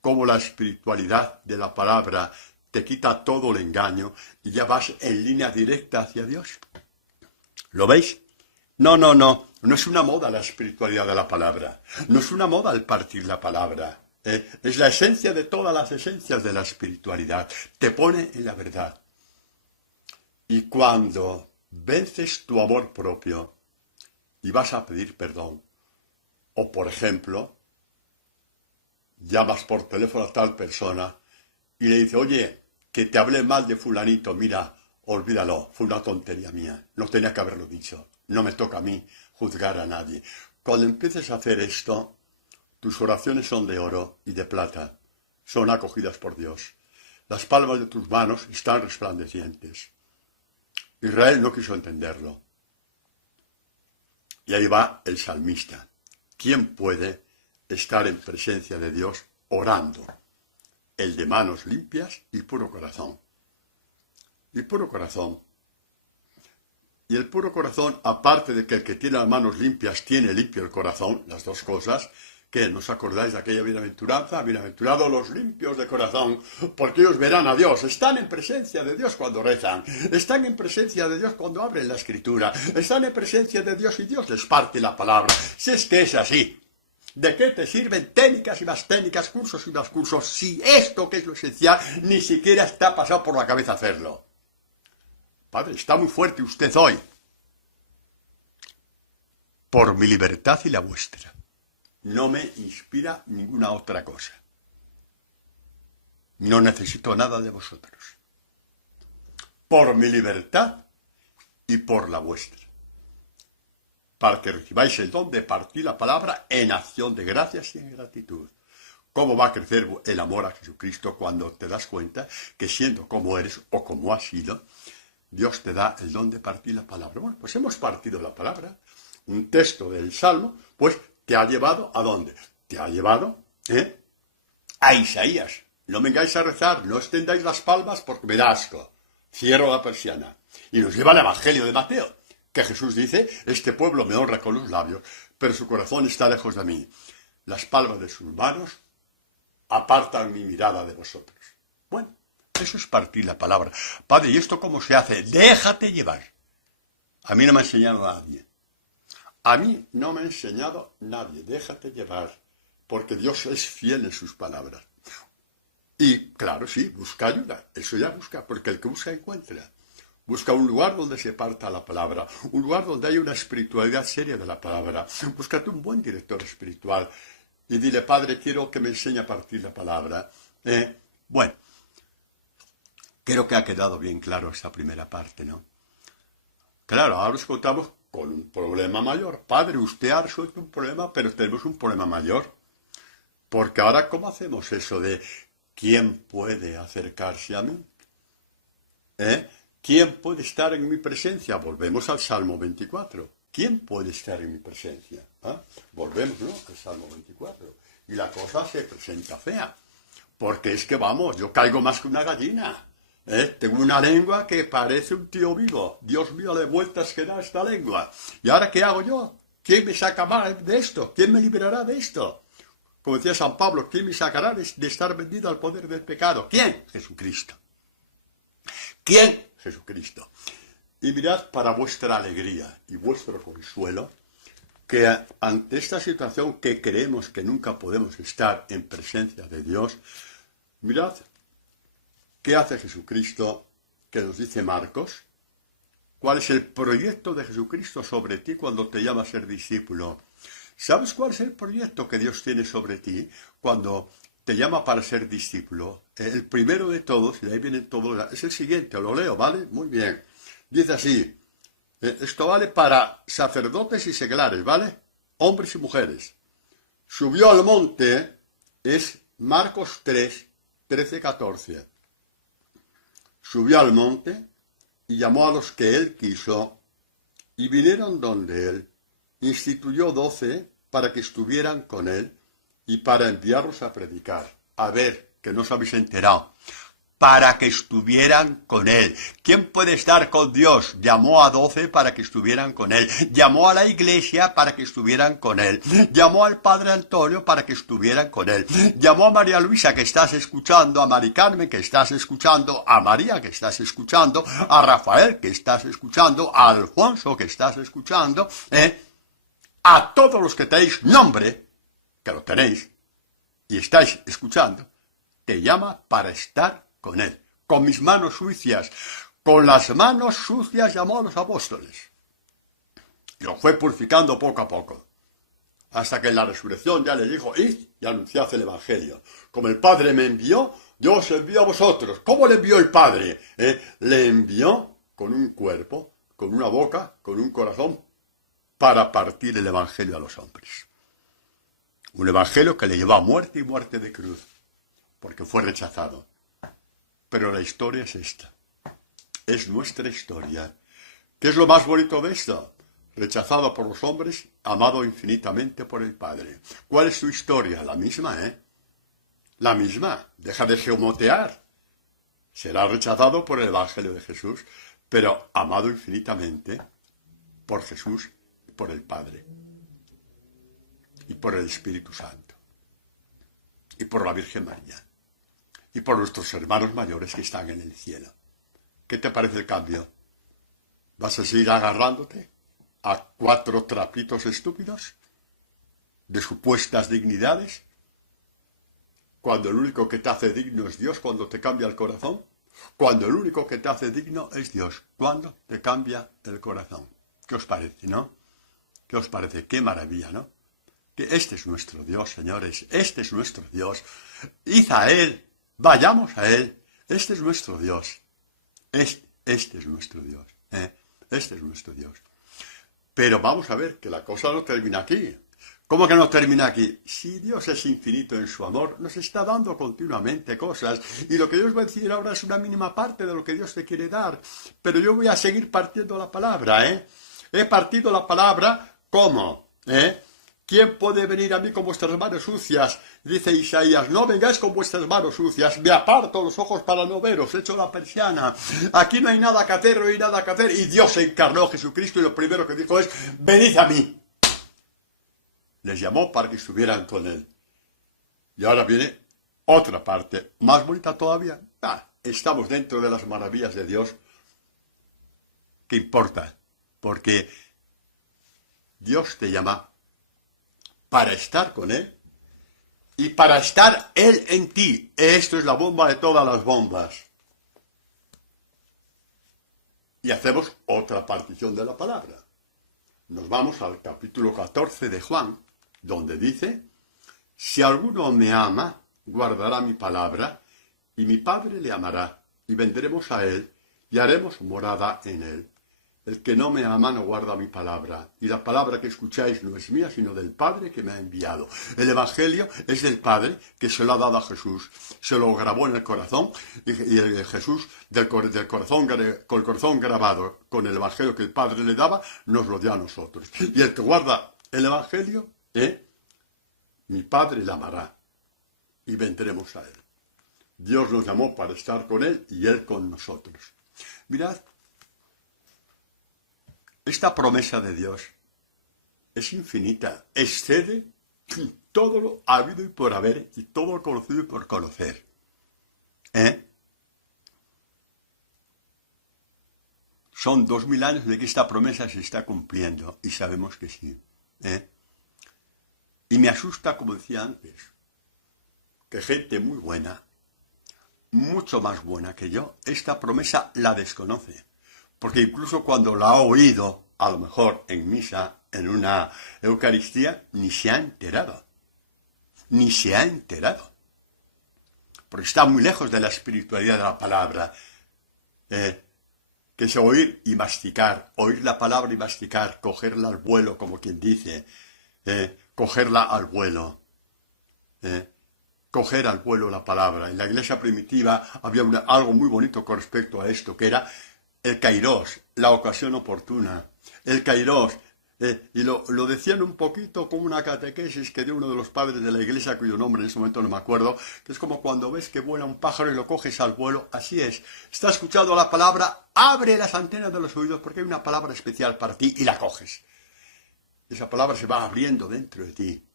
Cómo la espiritualidad de la palabra te quita todo el engaño y ya vas en línea directa hacia Dios. ¿Lo veis? No es una moda la espiritualidad de la palabra. No es una moda el partir la palabra. Es la esencia de todas las esencias de la espiritualidad. Te pone en la verdad. Y cuando vences tu amor propio y vas a pedir perdón, o por ejemplo, llamas por teléfono a tal persona y le dices, oye, que te hablé mal de fulanito, mira, olvídalo, fue una tontería mía, no tenía que haberlo dicho, no me toca a mí juzgar a nadie. Cuando empieces a hacer esto, tus oraciones son de oro y de plata, son acogidas por Dios. Las palmas de tus manos están resplandecientes. Israel no quiso entenderlo. Y ahí va el salmista. ¿Quién puede estar en presencia de Dios orando? El de manos limpias y puro corazón. Y puro corazón. Y el puro corazón, aparte de que el que tiene las manos limpias tiene limpio el corazón, las dos cosas, que ¿nos acordáis de aquella bienaventuranza? Bienaventurados los limpios de corazón, porque ellos verán a Dios. Están en presencia de Dios cuando rezan. Están en presencia de Dios cuando abren la Escritura. Están en presencia de Dios y Dios les parte la palabra. Si es que es así. ¿De qué te sirven técnicas y más técnicas, cursos y más cursos, si esto, que es lo esencial, ni siquiera está pasado por la cabeza hacerlo? Padre, está muy fuerte usted hoy. Por mi libertad y la vuestra. No me inspira ninguna otra cosa. No necesito nada de vosotros. Por mi libertad y por la vuestra. Para que recibáis el don de partir la palabra en acción de gracias y en gratitud. ¿Cómo va a crecer el amor a Jesucristo cuando te das cuenta que siendo como eres o como has sido, Dios te da el don de partir la palabra? Bueno, pues hemos partido la palabra. Un texto del Salmo, pues te ha llevado ¿a dónde? Te ha llevado a Isaías. No vengáis a rezar, no extendáis las palmas porque me da asco. Cierro la persiana. Y nos lleva al Evangelio de Mateo, que Jesús dice, este pueblo me honra con los labios, pero su corazón está lejos de mí. Las palmas de sus manos apartan mi mirada de vosotros. Bueno, eso es partir la palabra. Padre, ¿y esto cómo se hace? Déjate llevar. A mí no me ha enseñado nadie. A mí no me ha enseñado nadie. Déjate llevar, porque Dios es fiel en sus palabras. Y claro, sí, busca ayuda. Eso ya busca, porque el que busca encuentra. Busca un lugar donde se parta la palabra, un lugar donde haya una espiritualidad seria de la palabra. Búscate un buen director espiritual y dile, Padre, quiero que me enseñe a partir la palabra. Bueno, creo que ha quedado bien claro esta primera parte, ¿no? Claro, ahora nos contamos con un problema mayor. Padre, usted ha resuelto un problema, pero tenemos un problema mayor. Porque ahora, ¿cómo hacemos eso de quién puede acercarse a mí? ¿Quién puede estar en mi presencia? Volvemos al Salmo 24. ¿Quién puede estar en mi presencia? Volvemos, ¿no?, al Salmo 24. Y la cosa se presenta fea. Porque es que, vamos, yo caigo más que una gallina. Tengo una lengua que parece un tío vivo. Dios mío, de vueltas que da esta lengua. ¿Y ahora qué hago yo? ¿Quién me saca de esto? ¿Quién me liberará de esto? Como decía San Pablo, ¿quién me sacará de estar vendido al poder del pecado? ¿Quién? Jesucristo. ¿Quién? Jesucristo. Y mirad, para vuestra alegría y vuestro consuelo, que ante esta situación que creemos que nunca podemos estar en presencia de Dios, mirad, ¿qué hace Jesucristo? Que nos dice Marcos. ¿Cuál es el proyecto de Jesucristo sobre ti cuando te llama a ser discípulo? ¿Sabes cuál es el proyecto que Dios tiene sobre ti cuando te llama para ser discípulo? El primero de todos, y de ahí vienen todos, es el siguiente, lo leo, ¿vale? Muy bien. Dice así, esto vale para sacerdotes y seglares, ¿vale? Hombres y mujeres. Subió al monte, es Marcos 3, 13, 14. Subió al monte y llamó a los que él quiso y vinieron donde él. Instituyó 12 para que estuvieran con él y para enviarlos a predicar. A ver, que no os habéis enterado. Para que estuvieran con él. ¿Quién puede estar con Dios? Llamó a 12 para que estuvieran con él. Llamó a la iglesia para que estuvieran con él. Llamó al padre Antonio para que estuvieran con él. Llamó a María Luisa, que estás escuchando, a Mari Carmen, que estás escuchando, a María, que estás escuchando, a Rafael, que estás escuchando, a Alfonso, que estás escuchando, a todos los que tenéis nombre, que lo tenéis, y estáis escuchando, te llama para estar con Él. Con mis manos sucias, con las manos sucias llamó a los apóstoles. Y lo fue purificando poco a poco. Hasta que en la resurrección ya le dijo, id y anunciad el Evangelio. Como el Padre me envió, yo os envío a vosotros. ¿Cómo le envió el Padre? Le envió con un cuerpo, con una boca, con un corazón, para partir el Evangelio a los hombres. Un Evangelio que le llevó a muerte y muerte de cruz, porque fue rechazado. Pero la historia es esta. Es nuestra historia. ¿Qué es lo más bonito de esto? Rechazado por los hombres, amado infinitamente por el Padre. ¿Cuál es su historia? La misma, La misma. Deja de geomotear. Será rechazado por el Evangelio de Jesús, pero amado infinitamente por Jesús y por el Padre. Y por el Espíritu Santo. Y por la Virgen María. Y por nuestros hermanos mayores que están en el cielo. ¿Qué te parece el cambio? ¿Vas a seguir agarrándote a 4 trapitos estúpidos de supuestas dignidades, cuando el único que te hace digno es Dios cuando te cambia el corazón? Cuando el único que te hace digno es Dios cuando te cambia el corazón. ¿Qué os parece, no? ¿Qué os parece? Qué maravilla, ¿no? Que este es nuestro Dios, señores. Este es nuestro Dios. Id a Él. Vayamos a Él. Este es nuestro Dios. Este es nuestro Dios. Este es nuestro Dios. Pero vamos a ver que la cosa no termina aquí. ¿Cómo que no termina aquí? Si Dios es infinito en su amor, nos está dando continuamente cosas. Y lo que Dios va a decir ahora es una mínima parte de lo que Dios te quiere dar. Pero yo voy a seguir partiendo la palabra, He partido la palabra, ¿cómo? ¿Quién puede venir a mí con vuestras manos sucias? Dice Isaías, no vengáis con vuestras manos sucias, me aparto los ojos para no veros, echo la persiana. Aquí no hay nada que hacer, no hay nada que hacer. Y Dios se encarnó, Jesucristo, y lo primero que dijo es, venid a mí. Les llamó para que estuvieran con Él. Y ahora viene otra parte, más bonita todavía. Estamos dentro de las maravillas de Dios. ¿Qué importa? Porque Dios te llama para estar con Él y para estar Él en ti. Esto es la bomba de todas las bombas. Y hacemos otra partición de la palabra. Nos vamos al capítulo 14 de Juan, donde dice, si alguno me ama, guardará mi palabra, y mi Padre le amará, y vendremos a Él, y haremos morada en Él. El que no me ama no guarda mi palabra, y la palabra que escucháis no es mía, sino del Padre que me ha enviado. El Evangelio es del Padre que se lo ha dado a Jesús, se lo grabó en el corazón, y Jesús, con el corazón grabado, con el Evangelio que el Padre le daba, nos lo dio a nosotros. Y el que guarda el Evangelio, mi Padre le amará, y vendremos a Él. Dios nos llamó para estar con Él, y Él con nosotros. Mirad, esta promesa de Dios es infinita, excede todo lo habido y por haber, y todo lo conocido y por conocer. Son 2000 años de que esta promesa se está cumpliendo, y sabemos que sí. Y me asusta, como decía antes, que gente muy buena, mucho más buena que yo, esta promesa la desconoce. Porque incluso cuando la ha oído, a lo mejor en misa, en una Eucaristía, ni se ha enterado. Ni se ha enterado. Porque está muy lejos de la espiritualidad de la palabra. Que es oír y masticar. Oír la palabra y masticar. Cogerla al vuelo, como quien dice. Cogerla al vuelo. Coger al vuelo la palabra. En la iglesia primitiva había algo muy bonito con respecto a esto, que era el kairos, la ocasión oportuna. El kairos, y lo decían un poquito como una catequesis que dio uno de los padres de la iglesia, cuyo nombre en ese momento no me acuerdo, que es como cuando ves que vuela un pájaro y lo coges al vuelo. Así es, está escuchando la palabra, abre las antenas de los oídos porque hay una palabra especial para ti y la coges. Esa palabra se va abriendo dentro de ti.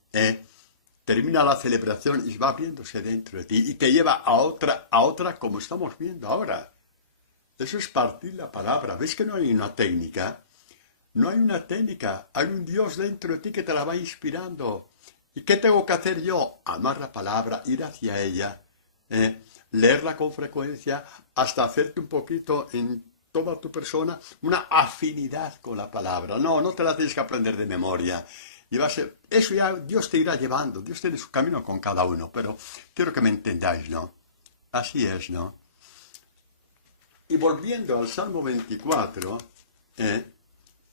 Termina la celebración y va abriéndose dentro de ti y te lleva a otra como estamos viendo ahora. Eso es partir la palabra. ¿Ves que no hay una técnica? No hay una técnica. Hay un Dios dentro de ti que te la va inspirando. ¿Y qué tengo que hacer yo? Amar la palabra, ir hacia ella, leerla con frecuencia, hasta hacerte un poquito en toda tu persona una afinidad con la palabra. No, no te la tienes que aprender de memoria. Y va a ser, eso ya Dios te irá llevando, Dios tiene su camino con cada uno, pero quiero que me entendáis, ¿no? Así es, ¿no? Y volviendo al Salmo 24,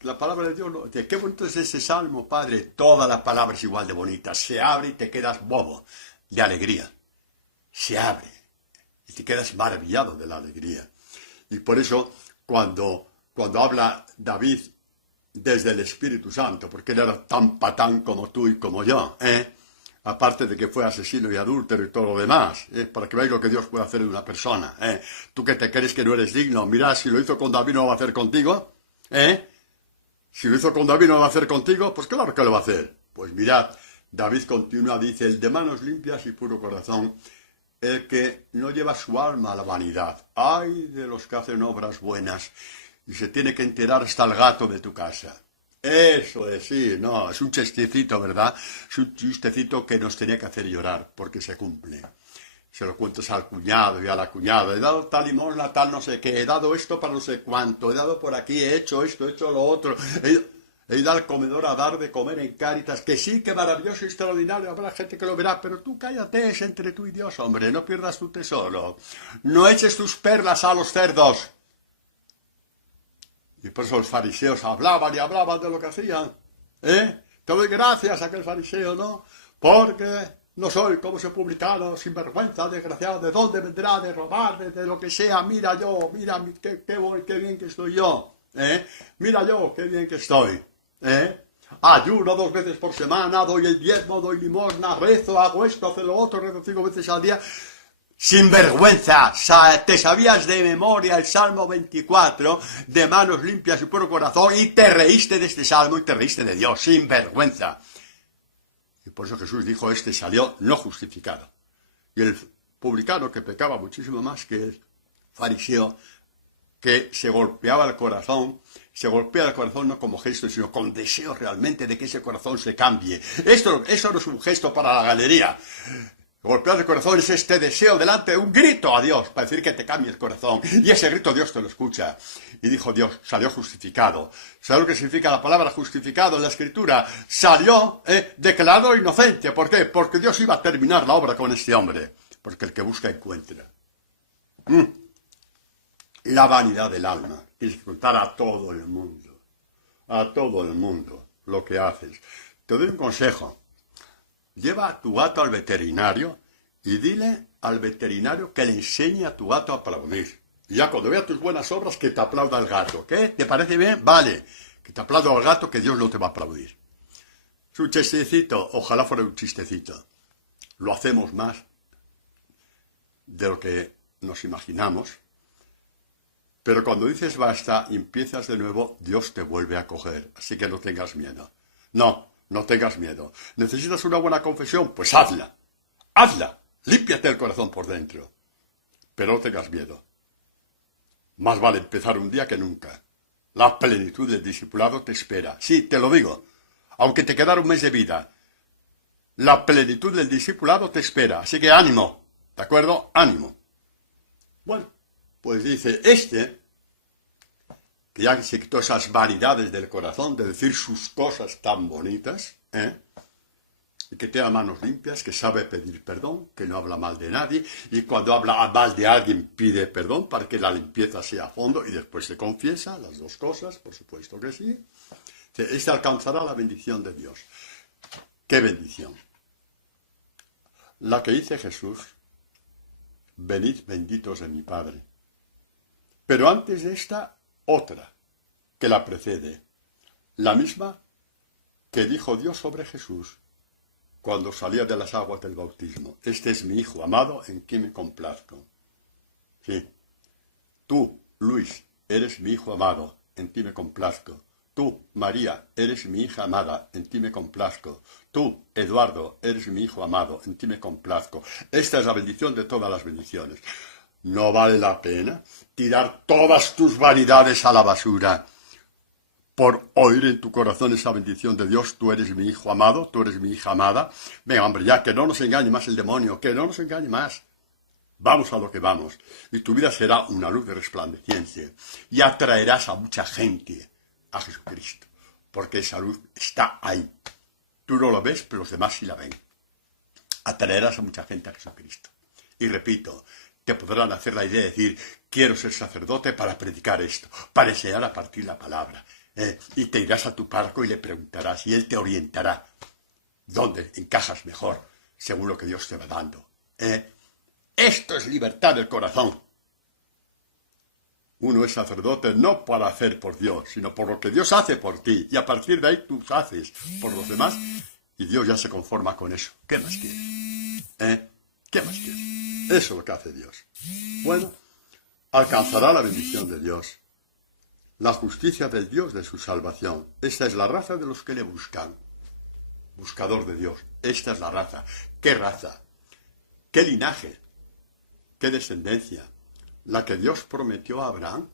la palabra de Dios, qué bonito es ese Salmo, Padre, toda la palabra es igual de bonita, se abre y te quedas bobo de alegría, se abre y te quedas maravillado de la alegría. Y por eso, cuando habla David desde el Espíritu Santo, porque él era tan patán como tú y como yo, aparte de que fue asesino y adúltero y todo lo demás, para que veáis lo que Dios puede hacer de una persona. Tú que te crees que no eres digno, mira, si lo hizo con David, ¿no lo va a hacer contigo? Si lo hizo con David, ¿no lo va a hacer contigo? Pues claro que lo va a hacer. Pues mirad, David continúa, dice, el de manos limpias y puro corazón, el que no lleva su alma a la vanidad. Ay de los que hacen obras buenas, y se tiene que enterar hasta el gato de tu casa. Eso es, sí, no, es un chistecito, ¿verdad? Es un chistecito que nos tenía que hacer llorar, porque se cumple. Se lo cuentas al cuñado y a la cuñada. He dado tal limosna, tal no sé qué, he dado esto para no sé cuánto, he dado por aquí, he hecho esto, he hecho lo otro. He ido al comedor a dar de comer en Cáritas, que sí, que maravilloso y extraordinario, habrá gente que lo verá, pero tú cállate, es entre tú y Dios, hombre, no pierdas tu tesoro. No eches tus perlas a los cerdos. Y por eso los fariseos hablaban y hablaban de lo que hacían. Te doy gracias a aquel fariseo, ¿no? Porque no soy como ese publicano, sinvergüenza, desgraciado, ¿de dónde vendrá? De robar, de lo que sea. Mira yo, mira qué bien que estoy yo. Mira yo, qué bien que estoy. Ayuno 2 veces por semana, doy el diezmo, doy limosna, rezo, hago esto, hago lo otro, rezo 5 veces al día. Sinvergüenza, te sabías de memoria el Salmo 24, de manos limpias y puro corazón, y te reíste de este Salmo y te reíste de Dios, sinvergüenza. Y por eso Jesús dijo, este salió no justificado. Y el publicano, que pecaba muchísimo más que el fariseo, que se golpeaba el corazón no como gesto, sino con deseo realmente de que ese corazón se cambie. Eso no es un gesto para la galería. Golpear el corazón es este deseo delante de un grito a Dios para decir que te cambie el corazón. Y ese grito Dios te lo escucha. Y dijo Dios, salió justificado. ¿Sabes lo que significa la palabra justificado en la Escritura? Salió declarado inocente. ¿Por qué? Porque Dios iba a terminar la obra con este hombre. Porque el que busca encuentra. La vanidad del alma. Tienes que contar a todo el mundo. A todo el mundo lo que haces. Te doy un consejo. Lleva a tu gato al veterinario y dile al veterinario que le enseñe a tu gato a aplaudir. Y ya cuando vea tus buenas obras, que te aplauda el gato. ¿Qué? ¿Te parece bien? Vale. Que te aplauda el gato, que Dios no te va a aplaudir. Es un chistecito. Ojalá fuera un chistecito. Lo hacemos más de lo que nos imaginamos. Pero cuando dices basta y empiezas de nuevo, Dios te vuelve a coger. Así que no tengas miedo. No tengas miedo. ¿Necesitas una buena confesión? Pues hazla. Hazla. Límpiate el corazón por dentro. Pero no tengas miedo. Más vale empezar un día que nunca. La plenitud del discipulado te espera. Sí, te lo digo. Aunque te quedara un mes de vida. La plenitud del discipulado te espera. Así que ánimo. ¿De acuerdo? Ánimo. Bueno, pues dice que ya se quitó esas vanidades del corazón de decir sus cosas tan bonitas, y que tiene manos limpias, que sabe pedir perdón, que no habla mal de nadie, y cuando habla mal de alguien pide perdón para que la limpieza sea a fondo y después se confiesa, las dos cosas, por supuesto que sí. Este alcanzará la bendición de Dios. ¿Qué bendición? La que dice Jesús, venid benditos de mi Padre. Pero antes de esta, otra que la precede, la misma que dijo Dios sobre Jesús cuando salía de las aguas del bautismo. Este es mi Hijo amado en quien me complazco. Sí, tú, Luis, eres mi Hijo amado, en ti me complazco. Tú, María, eres mi hija amada, en ti me complazco. Tú, Eduardo, eres mi hijo amado, en ti me complazco. Esta es la bendición de todas las bendiciones. ¿No vale la pena tirar todas tus vanidades a la basura por oír en tu corazón esa bendición de Dios. Tú eres mi hijo amado, tú eres mi hija amada. Venga, hombre, ya, que no nos engañe más el demonio, que no nos engañe más. Vamos a lo que vamos. Y tu vida será una luz de resplandeciente. Y atraerás a mucha gente a Jesucristo. Porque esa luz está ahí. Tú no lo ves, pero los demás sí la ven. Atraerás a mucha gente a Jesucristo. Y repito, te podrán hacer la idea de decir, quiero ser sacerdote para predicar esto, para enseñar a partir la palabra. Y te irás a tu párroco y le preguntarás, y él te orientará dónde encajas mejor, según lo que Dios te va dando. Esto es libertad del corazón. Uno es sacerdote no para hacer por Dios, sino por lo que Dios hace por ti. Y a partir de ahí tú haces por los demás y Dios ya se conforma con eso. ¿Qué más quieres? ¿Qué más quieres? Eso es lo que hace Dios. Bueno, alcanzará la bendición de Dios, la justicia del Dios de su salvación. Esta es la raza de los que le buscan. Buscador de Dios. Esta es la raza. ¿Qué raza? ¿Qué linaje? ¿Qué descendencia? La que Dios prometió a Abraham.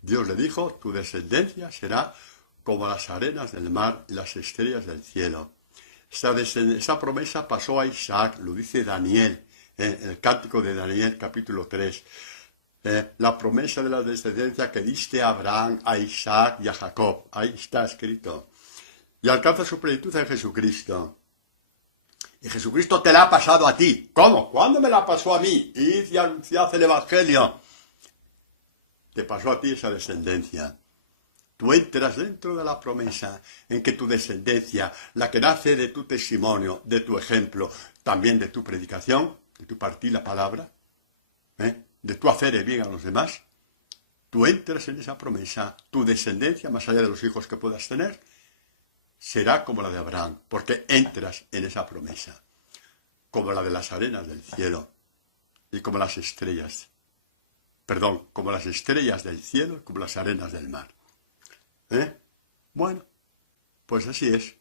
Dios le dijo, tu descendencia será como las arenas del mar y las estrellas del cielo. Esta promesa pasó a Isaac, lo dice Daniel, en el Cántico de Daniel, capítulo 3. La promesa de la descendencia que diste a Abraham, a Isaac y a Jacob. Ahí está escrito. Y alcanza su plenitud en Jesucristo. Y Jesucristo te la ha pasado a ti. ¿Cómo? ¿Cuándo me la pasó a mí? Id y anunciad el Evangelio. Te pasó a ti esa descendencia. Tú entras dentro de la promesa en que tu descendencia, la que nace de tu testimonio, de tu ejemplo, también de tu predicación, de tu partir la palabra, de tu hacer el bien a los demás, tú entras en esa promesa, tu descendencia, más allá de los hijos que puedas tener, será como la de Abraham, porque entras en esa promesa, como la de las arenas del cielo y como las estrellas. Perdón, como las estrellas del cielo y como las arenas del mar. Bueno, pues así es.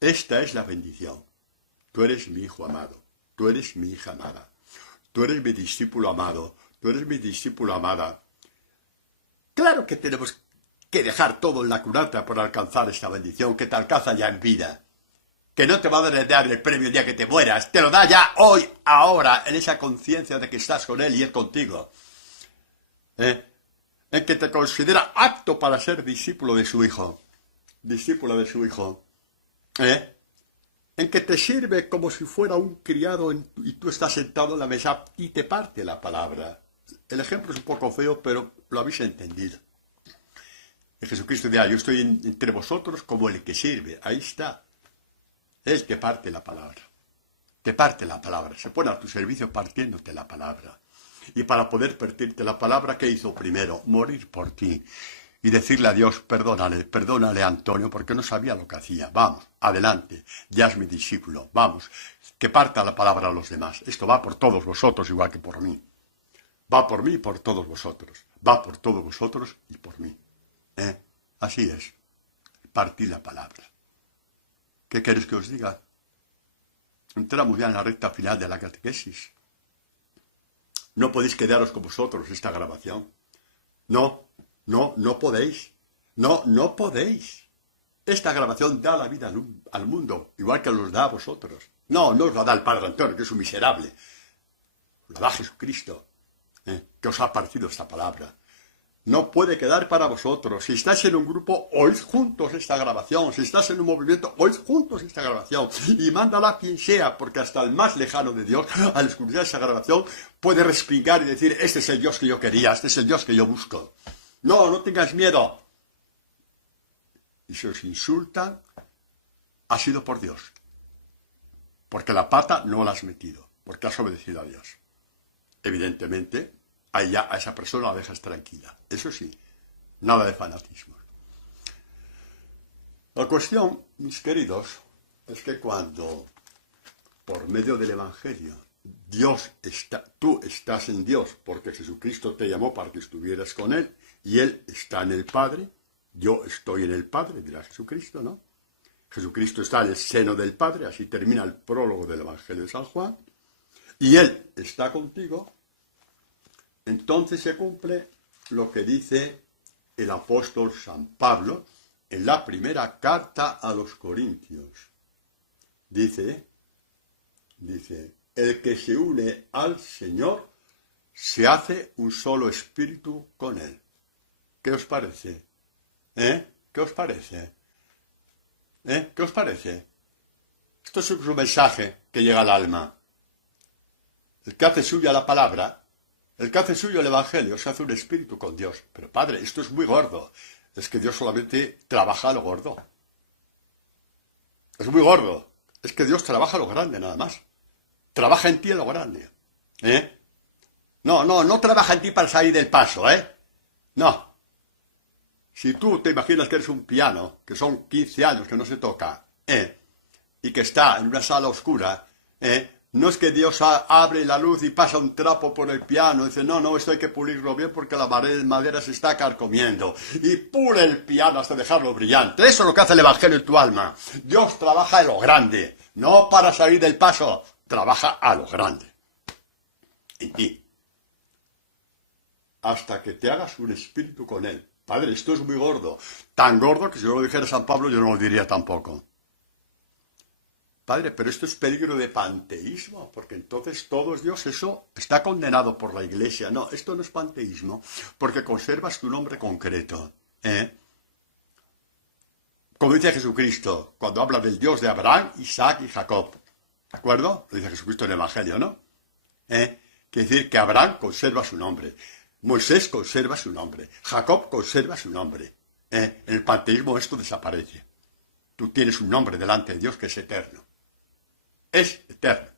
Esta es la bendición. Tú eres mi hijo amado, tú eres mi hija amada, tú eres mi discípulo amado, tú eres mi discípula amada. Claro que tenemos que dejar todo en la cunata por alcanzar esta bendición que te alcanza ya en vida. Que no te va a dar el premio el día que te mueras, te lo da ya hoy, ahora, en esa conciencia de que estás con Él y Él contigo. En que te considera apto para ser discípulo de su Hijo, discípula de su Hijo. En que te sirve como si fuera un criado y tú estás sentado en la mesa y te parte la palabra. El ejemplo es un poco feo, pero lo habéis entendido. Y Jesucristo dirá, yo estoy entre vosotros como el que sirve. Ahí está. Él te parte la palabra. Te parte la palabra. Se pone a tu servicio partiéndote la palabra. Y para poder partirte la palabra, ¿qué hizo primero? Morir por ti. Y decirle a Dios, perdónale a Antonio, porque no sabía lo que hacía. Vamos, adelante, ya es mi discípulo. Vamos, que parta la palabra a los demás. Esto va por todos vosotros, igual que por mí. Va por mí y por todos vosotros. Va por todos vosotros y por mí. Así es. Partir la palabra. ¿Qué queréis que os diga? Entramos ya en la recta final de la catequesis. No podéis quedaros con vosotros esta grabación. No podéis. No podéis. Esta grabación da la vida al mundo, igual que los da a vosotros. No os la da el Padre Antonio, que es un miserable. Os la da Jesucristo, que os ha partido esta palabra. No puede quedar para vosotros. Si estáis en un grupo, oíd juntos esta grabación. Si estás en un movimiento, oíd juntos esta grabación. Y mándala a quien sea, porque hasta el más lejano de Dios, al escuchar esa grabación, puede respingar y decir, este es el Dios que yo quería, este es el Dios que yo busco. No tengáis miedo. Y si os insultan, ha sido por Dios. Porque la pata no la has metido, porque has obedecido a Dios. Evidentemente, ahí ya a esa persona la dejas tranquila. Eso sí, nada de fanatismo. La cuestión, mis queridos, es que cuando, por medio del Evangelio, tú estás en Dios, porque Jesucristo te llamó para que estuvieras con Él, y Él está en el Padre, yo estoy en el Padre, dirá Jesucristo, ¿no? Jesucristo está en el seno del Padre, así termina el prólogo del Evangelio de San Juan, y Él está contigo. Entonces se cumple lo que dice el apóstol San Pablo en la primera carta a los Corintios. Dice, el que se une al Señor se hace un solo espíritu con él. ¿Qué os parece? ¿Qué os parece? ¿Qué os parece? Esto es un mensaje que llega al alma. El que hace suya la palabra, el que hace suyo el evangelio, se hace un espíritu con Dios. Pero padre, esto es muy gordo. Es que Dios solamente trabaja lo gordo. Es muy gordo. Es que Dios trabaja lo grande nada más. Trabaja en ti en lo grande. No trabaja en ti para salir del paso, No. Si tú te imaginas que eres un piano, que son 15 años que no se toca, y que está en una sala oscura, no es que Dios abre la luz y pasa un trapo por el piano y dice, no, esto hay que pulirlo bien porque la madera se está carcomiendo. Y pule el piano hasta dejarlo brillante. Eso es lo que hace el Evangelio en tu alma. Dios trabaja en lo grande, no para salir del paso, trabaja a lo grande. En ti. Hasta que te hagas un espíritu con él. Padre, esto es muy gordo. Tan gordo que si yo lo dijera San Pablo yo no lo diría tampoco. Padre, pero esto es peligro de panteísmo, porque entonces todo es Dios, eso está condenado por la Iglesia. No, esto no es panteísmo, porque conservas tu nombre concreto. Como dice Jesucristo, cuando habla del Dios de Abraham, Isaac y Jacob. ¿De acuerdo? Lo dice Jesucristo en el Evangelio, ¿no? Quiere decir que Abraham conserva su nombre, Moisés conserva su nombre, Jacob conserva su nombre. En el panteísmo esto desaparece. Tú tienes un nombre delante de Dios que es eterno. Es eterno.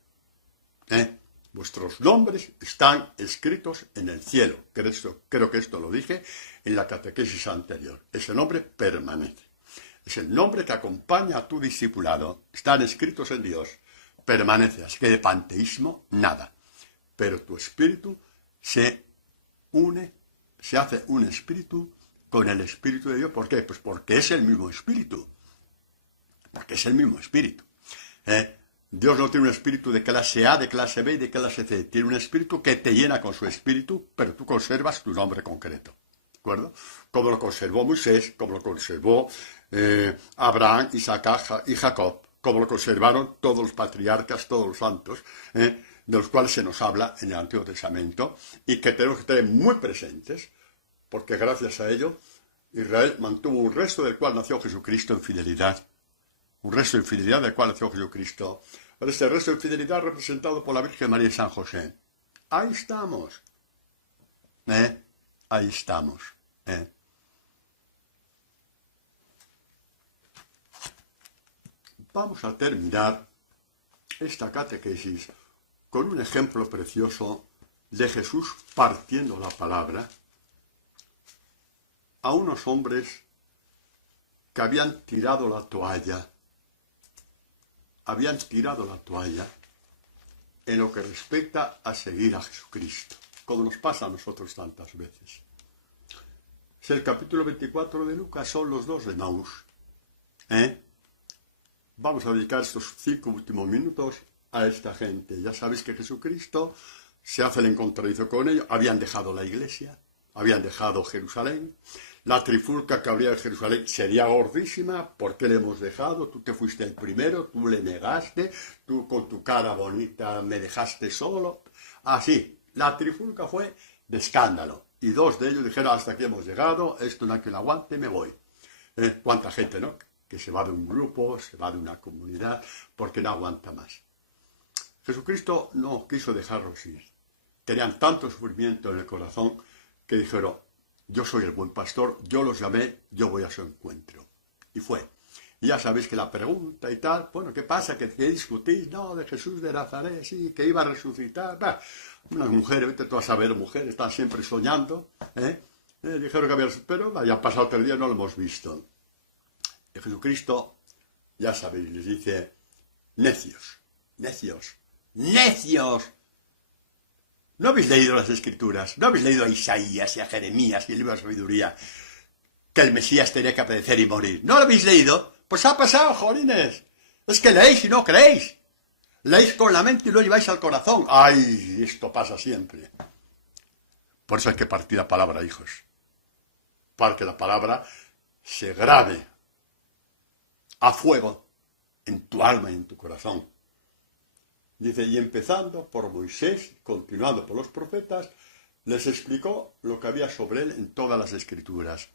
Vuestros nombres están escritos en el cielo. Creo que esto lo dije en la catequesis anterior. Ese nombre permanece. Es el nombre que acompaña a tu discipulado. Están escritos en Dios. Permanece. Así que de panteísmo, nada. Pero tu espíritu se hace un espíritu con el Espíritu de Dios. ¿Por qué? Pues porque es el mismo espíritu. Porque es el mismo espíritu. Dios no tiene un espíritu de clase A, de clase B y de clase C. Tiene un espíritu que te llena con su espíritu, pero tú conservas tu nombre concreto. ¿De acuerdo? Como lo conservó Moisés, como lo conservó Abraham, Isaac y Jacob, como lo conservaron todos los patriarcas, todos los santos, de los cuales se nos habla en el Antiguo Testamento y que tenemos que tener muy presentes, porque gracias a ello Israel mantuvo un resto del cual nació Jesucristo en fidelidad. Un resto de fidelidad del cual nació Jesucristo. Este resto de fidelidad representado por la Virgen María y San José. Ahí estamos. Ahí estamos. Vamos a terminar esta catequesis con un ejemplo precioso de Jesús partiendo la palabra a unos hombres que habían tirado la toalla en lo que respecta a seguir a Jesucristo, como nos pasa a nosotros tantas veces. Es el capítulo 24 de Lucas, son los dos de Maús. Vamos a dedicar estos 5 últimos minutos a esta gente. Ya sabéis que Jesucristo se hace el encontradizo con ellos. Habían dejado la iglesia, habían dejado Jerusalén. La trifulca que habría en Jerusalén sería gordísima. ¿Por qué le hemos dejado? Tú te fuiste el primero, tú le negaste, tú con tu cara bonita me dejaste solo. Así, la trifulca fue de escándalo. Y 2 de ellos dijeron, hasta aquí hemos llegado, esto no hay que lo aguante, me voy. ¿Cuánta gente, no? Que se va de un grupo, se va de una comunidad, porque no aguanta más. Jesucristo no quiso dejarlos ir. Tenían tanto sufrimiento en el corazón que dijeron, yo soy el buen pastor, yo los llamé, yo voy a su encuentro. Y fue. Y ya sabéis que la pregunta y tal, bueno, ¿qué pasa? ¿Qué discutís? No, de Jesús de Nazaret, sí, que iba a resucitar. Bah, unas mujeres, vete tú a saber, mujeres, están siempre soñando. Dijeron que había, pero ya han pasado 3 días, no lo hemos visto. Y Jesucristo, ya sabéis, les dice, necios, necios, necios. ¿No habéis leído las Escrituras? ¿No habéis leído a Isaías y a Jeremías y el libro de la sabiduría? Que el Mesías tenía que padecer y morir. ¿No lo habéis leído? Pues ha pasado, jolines. Es que leéis y no creéis. Leéis con la mente y lo lleváis al corazón. ¡Ay! Esto pasa siempre. Por eso hay que partir la palabra, hijos. para que la palabra se grabe a fuego en tu alma y en tu corazón. Dice, y empezando por Moisés, continuando por los profetas, les explicó lo que había sobre él en todas las escrituras.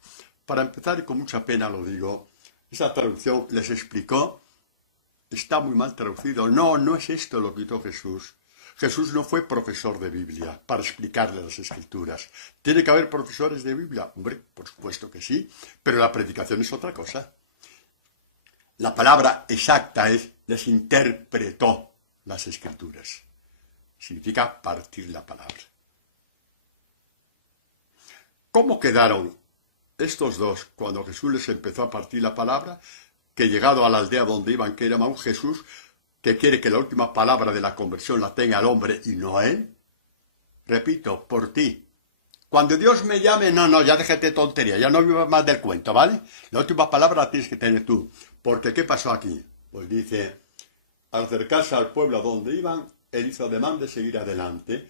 Para empezar, y con mucha pena lo digo, esa traducción, les explicó, está muy mal traducido. No, no es esto lo que hizo Jesús. Jesús no fue profesor de Biblia para explicarle las escrituras. ¿Tiene que haber profesores de Biblia? Hombre, por supuesto que sí, pero la predicación es otra cosa. La palabra exacta es, les interpretó las escrituras. Significa partir la palabra. ¿Cómo quedaron estos dos cuando Jesús les empezó a partir la palabra? Que llegado a la aldea donde iban, que era un Jesús que quiere que la última palabra de la conversión la tenga el hombre y no él. Repito, por ti. Cuando Dios me llame, no, ya déjate tontería, ya no vivas más del cuento, ¿vale? La última palabra la tienes que tener tú. Porque, ¿qué pasó aquí? Pues dice, al acercarse al pueblo donde iban, él hizo ademán de seguir adelante.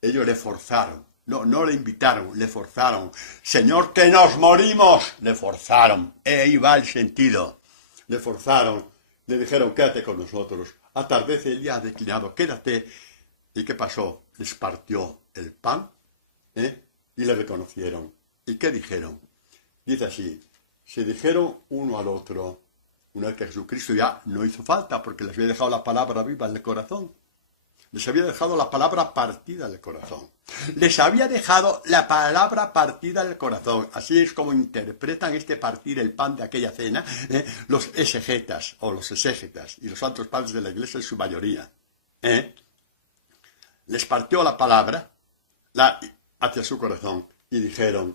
Ellos le forzaron. No le invitaron, le forzaron. Señor, que nos morimos. Le forzaron. Ahí va el sentido. Le forzaron. Le dijeron, quédate con nosotros. Atardece, el día ha declinado, quédate. ¿Y qué pasó? Les partió el pan, y le reconocieron. ¿Y qué dijeron? Dice así, se dijeron uno al otro, una vez que Jesucristo ya no hizo falta, porque les había dejado la palabra viva en el corazón. Les había dejado la palabra partida del corazón. Les había dejado la palabra partida del corazón. Así es como interpretan este partir el pan de aquella cena, los exegetas o los exégetas y los santos padres de la iglesia en su mayoría. Les partió la palabra hacia su corazón y dijeron,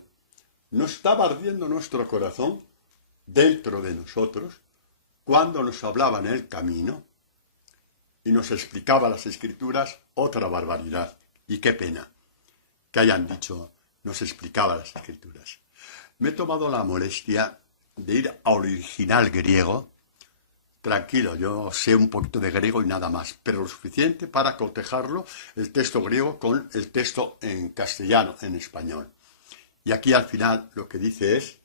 ¿no estaba ardiendo nuestro corazón dentro de nosotros cuando nos hablaba en el camino y nos explicaba las escrituras? Otra barbaridad. Y qué pena que hayan dicho, nos explicaba las escrituras. Me he tomado la molestia de ir al original griego. Tranquilo, yo sé un poquito de griego y nada más, pero lo suficiente para cotejarlo, el texto griego con el texto en castellano, en español. Y aquí al final lo que dice es,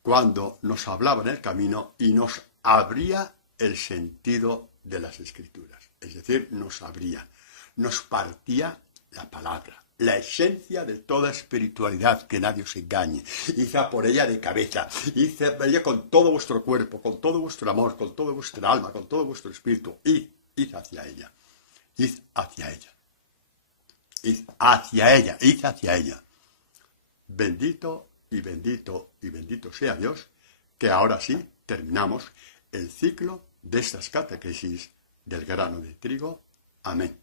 cuando nos hablaba en el camino y nos abría el sentido de las escrituras. Es decir, nos abría, nos partía la palabra, la esencia de toda espiritualidad, que nadie os engañe. Id a por ella de cabeza, id a ella con todo vuestro cuerpo, con todo vuestro amor, con toda vuestra alma, con todo vuestro espíritu. Id hacia ella, id hacia ella, id hacia ella, id hacia ella. Bendito y bendito y bendito sea Dios, que ahora sí terminamos el ciclo de estas catequesis del grano de trigo. Amén.